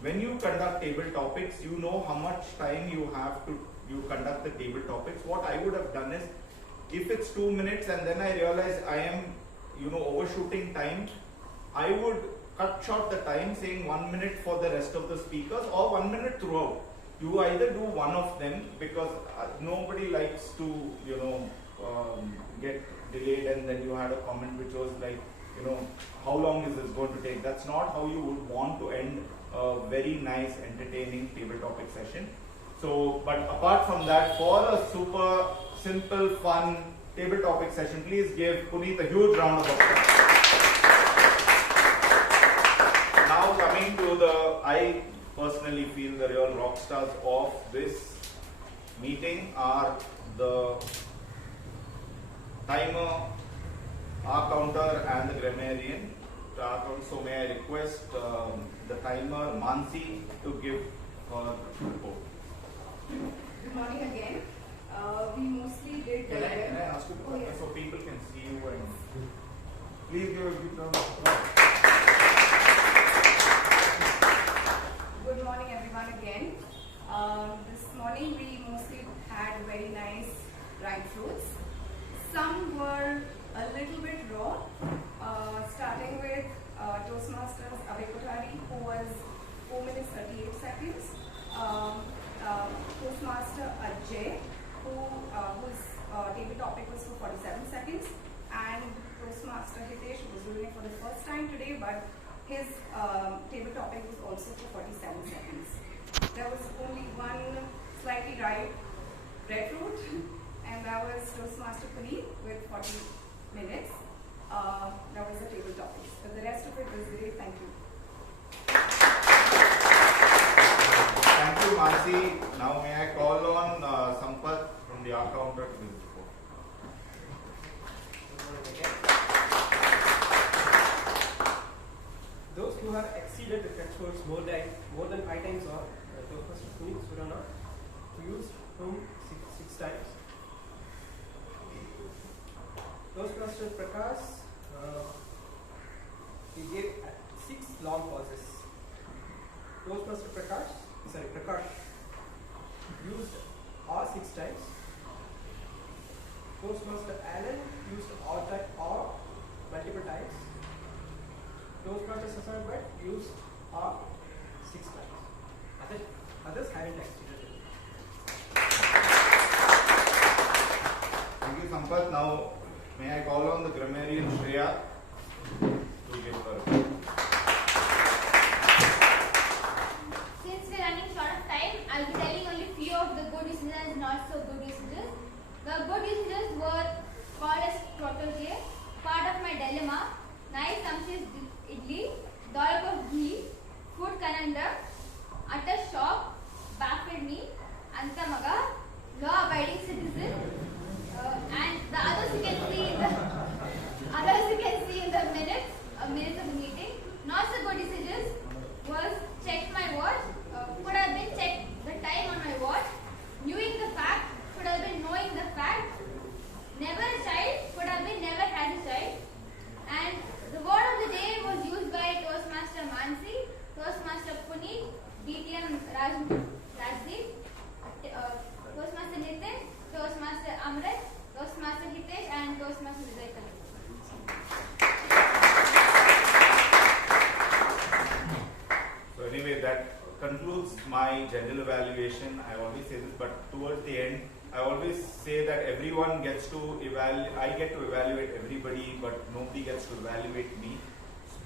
When you conduct table topics, you know how much time you have to conduct the table topics. What I would have done is, if it's 2 minutes and then I realize I am overshooting time, I would cut short the time, saying 1 minute for the rest of the speakers or 1 minute throughout. You either do one of them, because nobody likes to get delayed, and then you had a comment which was like, how long is this going to take? That's not how you would want to end a very nice, entertaining table topic session. So, but apart from that, for a super simple, fun table topic session, please give Puneeth a huge round of applause. Now coming to I personally feel the real rock stars of this meeting are the timer, our counter, and the grammarian. So may I request the timer, Mansi, to give her report. Good morning again. We mostly did. Can I ask you so people can see you, and please give a big round of applause. Good morning, everyone, again. This morning we mostly had very nice dried fruits. Some were a little bit raw, starting with Toastmasters Abhay Kothari, who was 4 minutes 38 seconds. Toastmaster Ajith, whose table topic was for 47 seconds, and Toastmaster Hitesh, who was doing it for the first time today, but his table topic was also for 47 seconds. There was only one slightly ripe breadfruit, and that was Toastmaster Puneeth with 40 minutes. That was the table topics. But the rest of it was great. Thank you. Thank you, Mansi. Now may I call on Sampath from the Arka counter to give the report. Those who have exceeded the thresholds more than 5 times or Toastmaster Puneeth, Suraana, who used whom 6 times. Toastmaster Prakash, he gave 6 long pauses. Toastmaster Prakash, Prakash used R 6 times. Toastmaster Alan used R multiple times. Toastmaster Shashank used R 6 times. Others haven't exceeded it. Thank you, Sampath. Now, may I call on the grammarian Shreya to give her. Since we're running short of time, I'll be telling only few of the good usages and not so good usages. The good usages were called as protege, part of my dilemma, nice sumptuous idli, dollop of ghee, food conundrum, utter shock, baffled me, antamaga, law-abiding citizen, and the others you can see in the minutes of the meeting. Not so good usages was checked my watch, could have been checked the time on my watch, knowing the fact, could have been knowing the fact, never a child, could have been never had a child, and the word of the day was used by Toastmaster Mansi, Toastmaster Puneeth, DTM Rajdeep, Toastmaster Nitin, Toastmaster Amrit, Toastmaster Hitesh, and Toastmaster Vijayan. So anyway, that concludes my general evaluation. I always say this, but towards the end, I always say that everyone gets to I get to evaluate everybody, but nobody gets to evaluate me.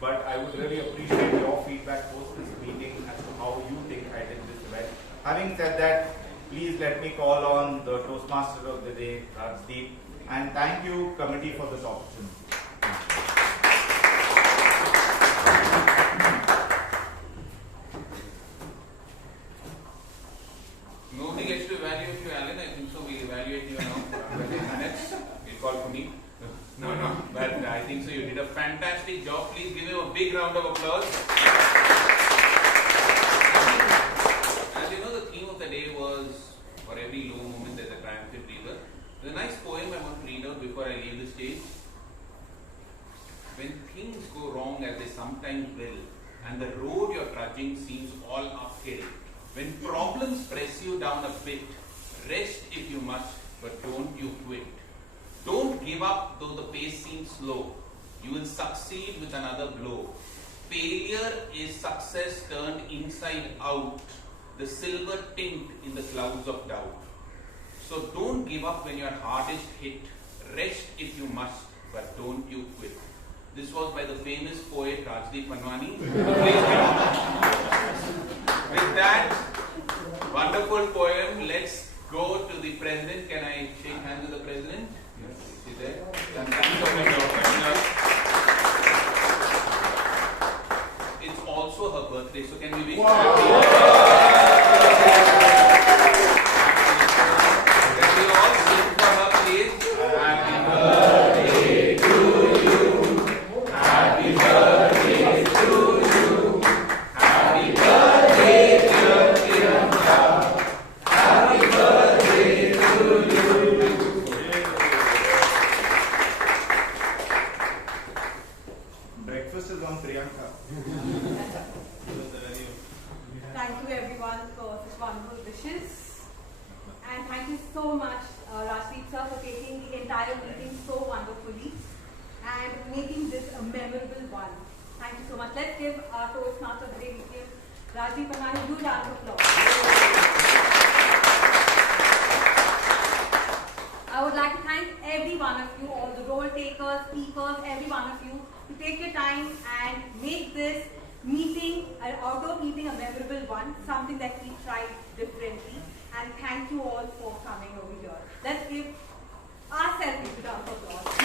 But I would really appreciate your feedback post this meeting as to how you think I did this event. Having said that, please let me call on the Toastmaster of the day, Rajdeep, and thank you, committee, for this opportunity. Nobody gets to evaluate you, Alan. I think so. We'll evaluate you now for 10 minutes. We'll call for me. No. But I think so. You did a fantastic job. Please give him a big round of applause. As you know, the theme of the day was, for every low moment there's a triumphant breather. There's a nice poem I want to read out before I leave the stage. When things go wrong, as they sometimes will, and the road you're trudging seems all uphill, when problems press you down a bit, rest if you must, but don't you quit. Don't give up though the pace seems slow. You will succeed with another blow. Failure is success turned inside out, the silver tint in the clouds of doubt. So don't give up when you're hardest hit. Rest if you must, but don't you quit. This was by the famous poet Rajdeep Manwani. With that wonderful poem, let's go to the president. Can I shake hands with the president? Yes. Is he there? Thanks so much for coming up. It's also her birthday, so can we wish her Can we all sing for her, please? Happy birthday to you. Happy birthday to you. Happy birthday, dear Priyanka. Happy birthday to you. Breakfast is on Priyanka. Thank you everyone for such wonderful wishes. And thank you so much, Rajdeep sir, for taking the entire meeting so wonderfully and making this a memorable one. Thank you so much. Let's give our Toastmaster of the day, Rajdeep, a huge round of applause. I would like to thank every one of you, all the role takers, speakers, every one of you, to take your time and make this meeting, an outdoor meeting, a memorable one, something that we tried differently. And thank you all for coming over here. Let's give ourselves a round of applause.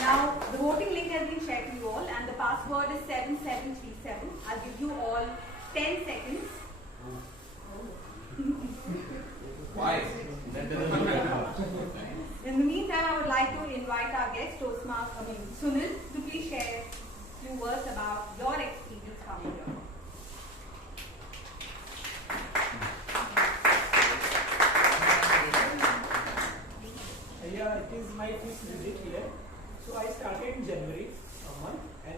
Now, the voting link has been shared to you all, and the password is 7737. I'll give you all 10 seconds. Why? In the meantime, I would like to invite our guest, Toastmaster, Sunil, to please share a few words about your experience coming here. Yeah, it is my first visit here. So I started in January, a month, and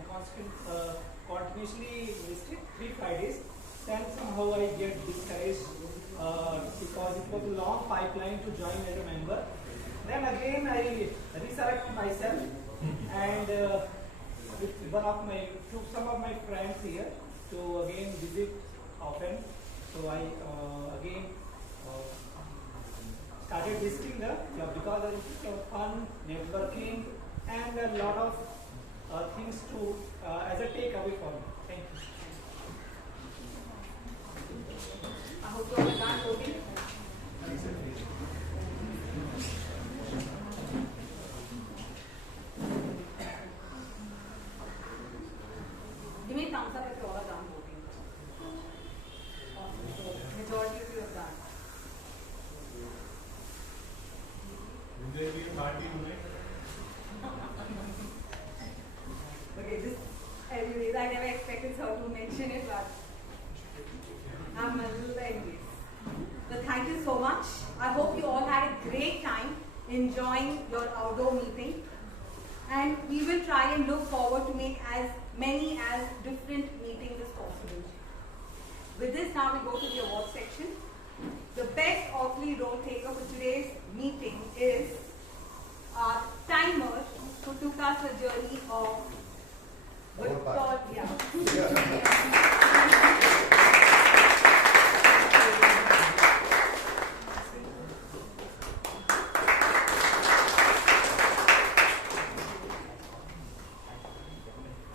continuously missed it 3 Fridays. Then somehow I get discouraged because it was a long pipeline to join as a member. Then again I resurrect myself and with some of my friends here to again visit often. So I again started visiting the club because it was fun, networking, and a lot of things to as a takeaway for me. Thank you. I hope you all are done voting. Give me a thumbs up if you all are done voting. Awesome. So, majority of you have done. Will there be a party tonight? Okay, this, anyways, I never expected her to mention it, but I'm a little envious. But thank you so much. I hope you all had a great time enjoying your outdoor meeting. And we will try and look forward to make as many as different meetings as possible. With this, now we go to the award section. The best Authly role taker for today's meeting is our timer who took us a journey of Victoria.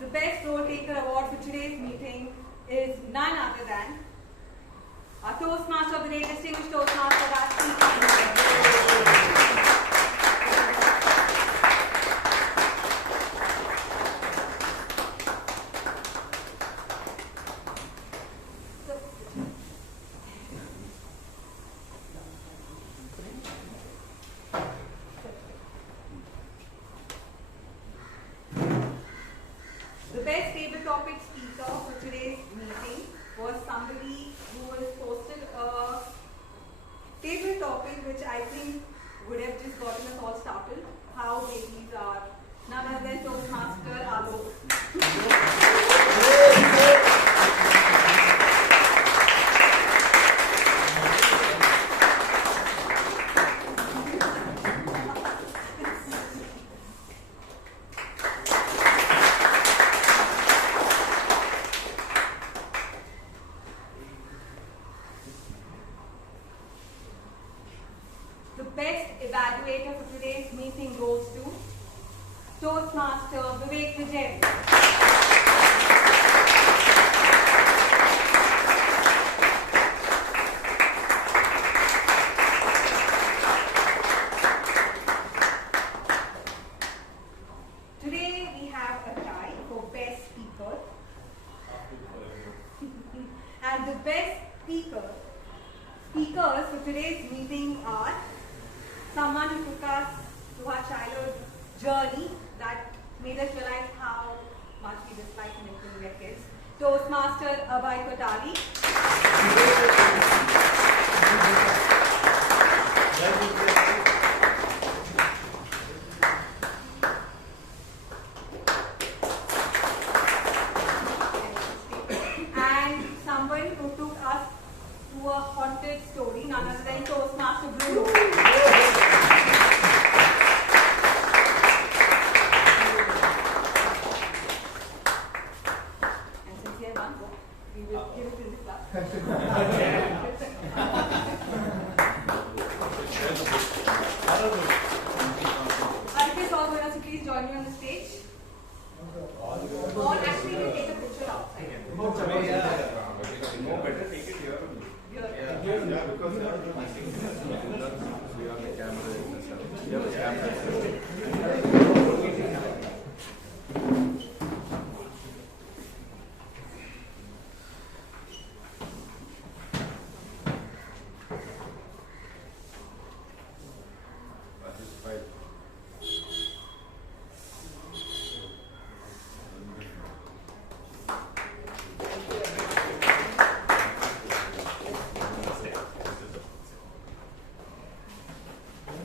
The best role taker award for today's meeting is none other than our Toastmaster of the Day, distinguished Toastmaster Rajdeep. The best table topic speaker for today's meeting was somebody who has posted a table topic which I think would have just gotten us all started. How babies are none other than Toastmaster Arka. The best evaluator for today's meeting goes to Toastmaster Vivek Vijay. Today we have a tie for best speaker. And the best speakers for today's meeting are someone who took us to our childhood journey that made us realize how much we dislike making their kids. Toastmaster Abhay Kothari. And someone who took us to a haunted story, none other than Toastmaster Bruno. And since he had one book, we will give it in the class. Arka all going to please join me on the stage. Or actually we'll take a picture outside. Better take it here. Yeah, because we are on the camera.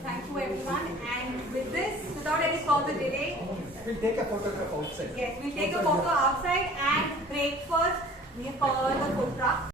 Thank you everyone, and with this, without any further delay, We'll take a photograph outside. Yes, we'll take a photo outside and breakfast near the food truck.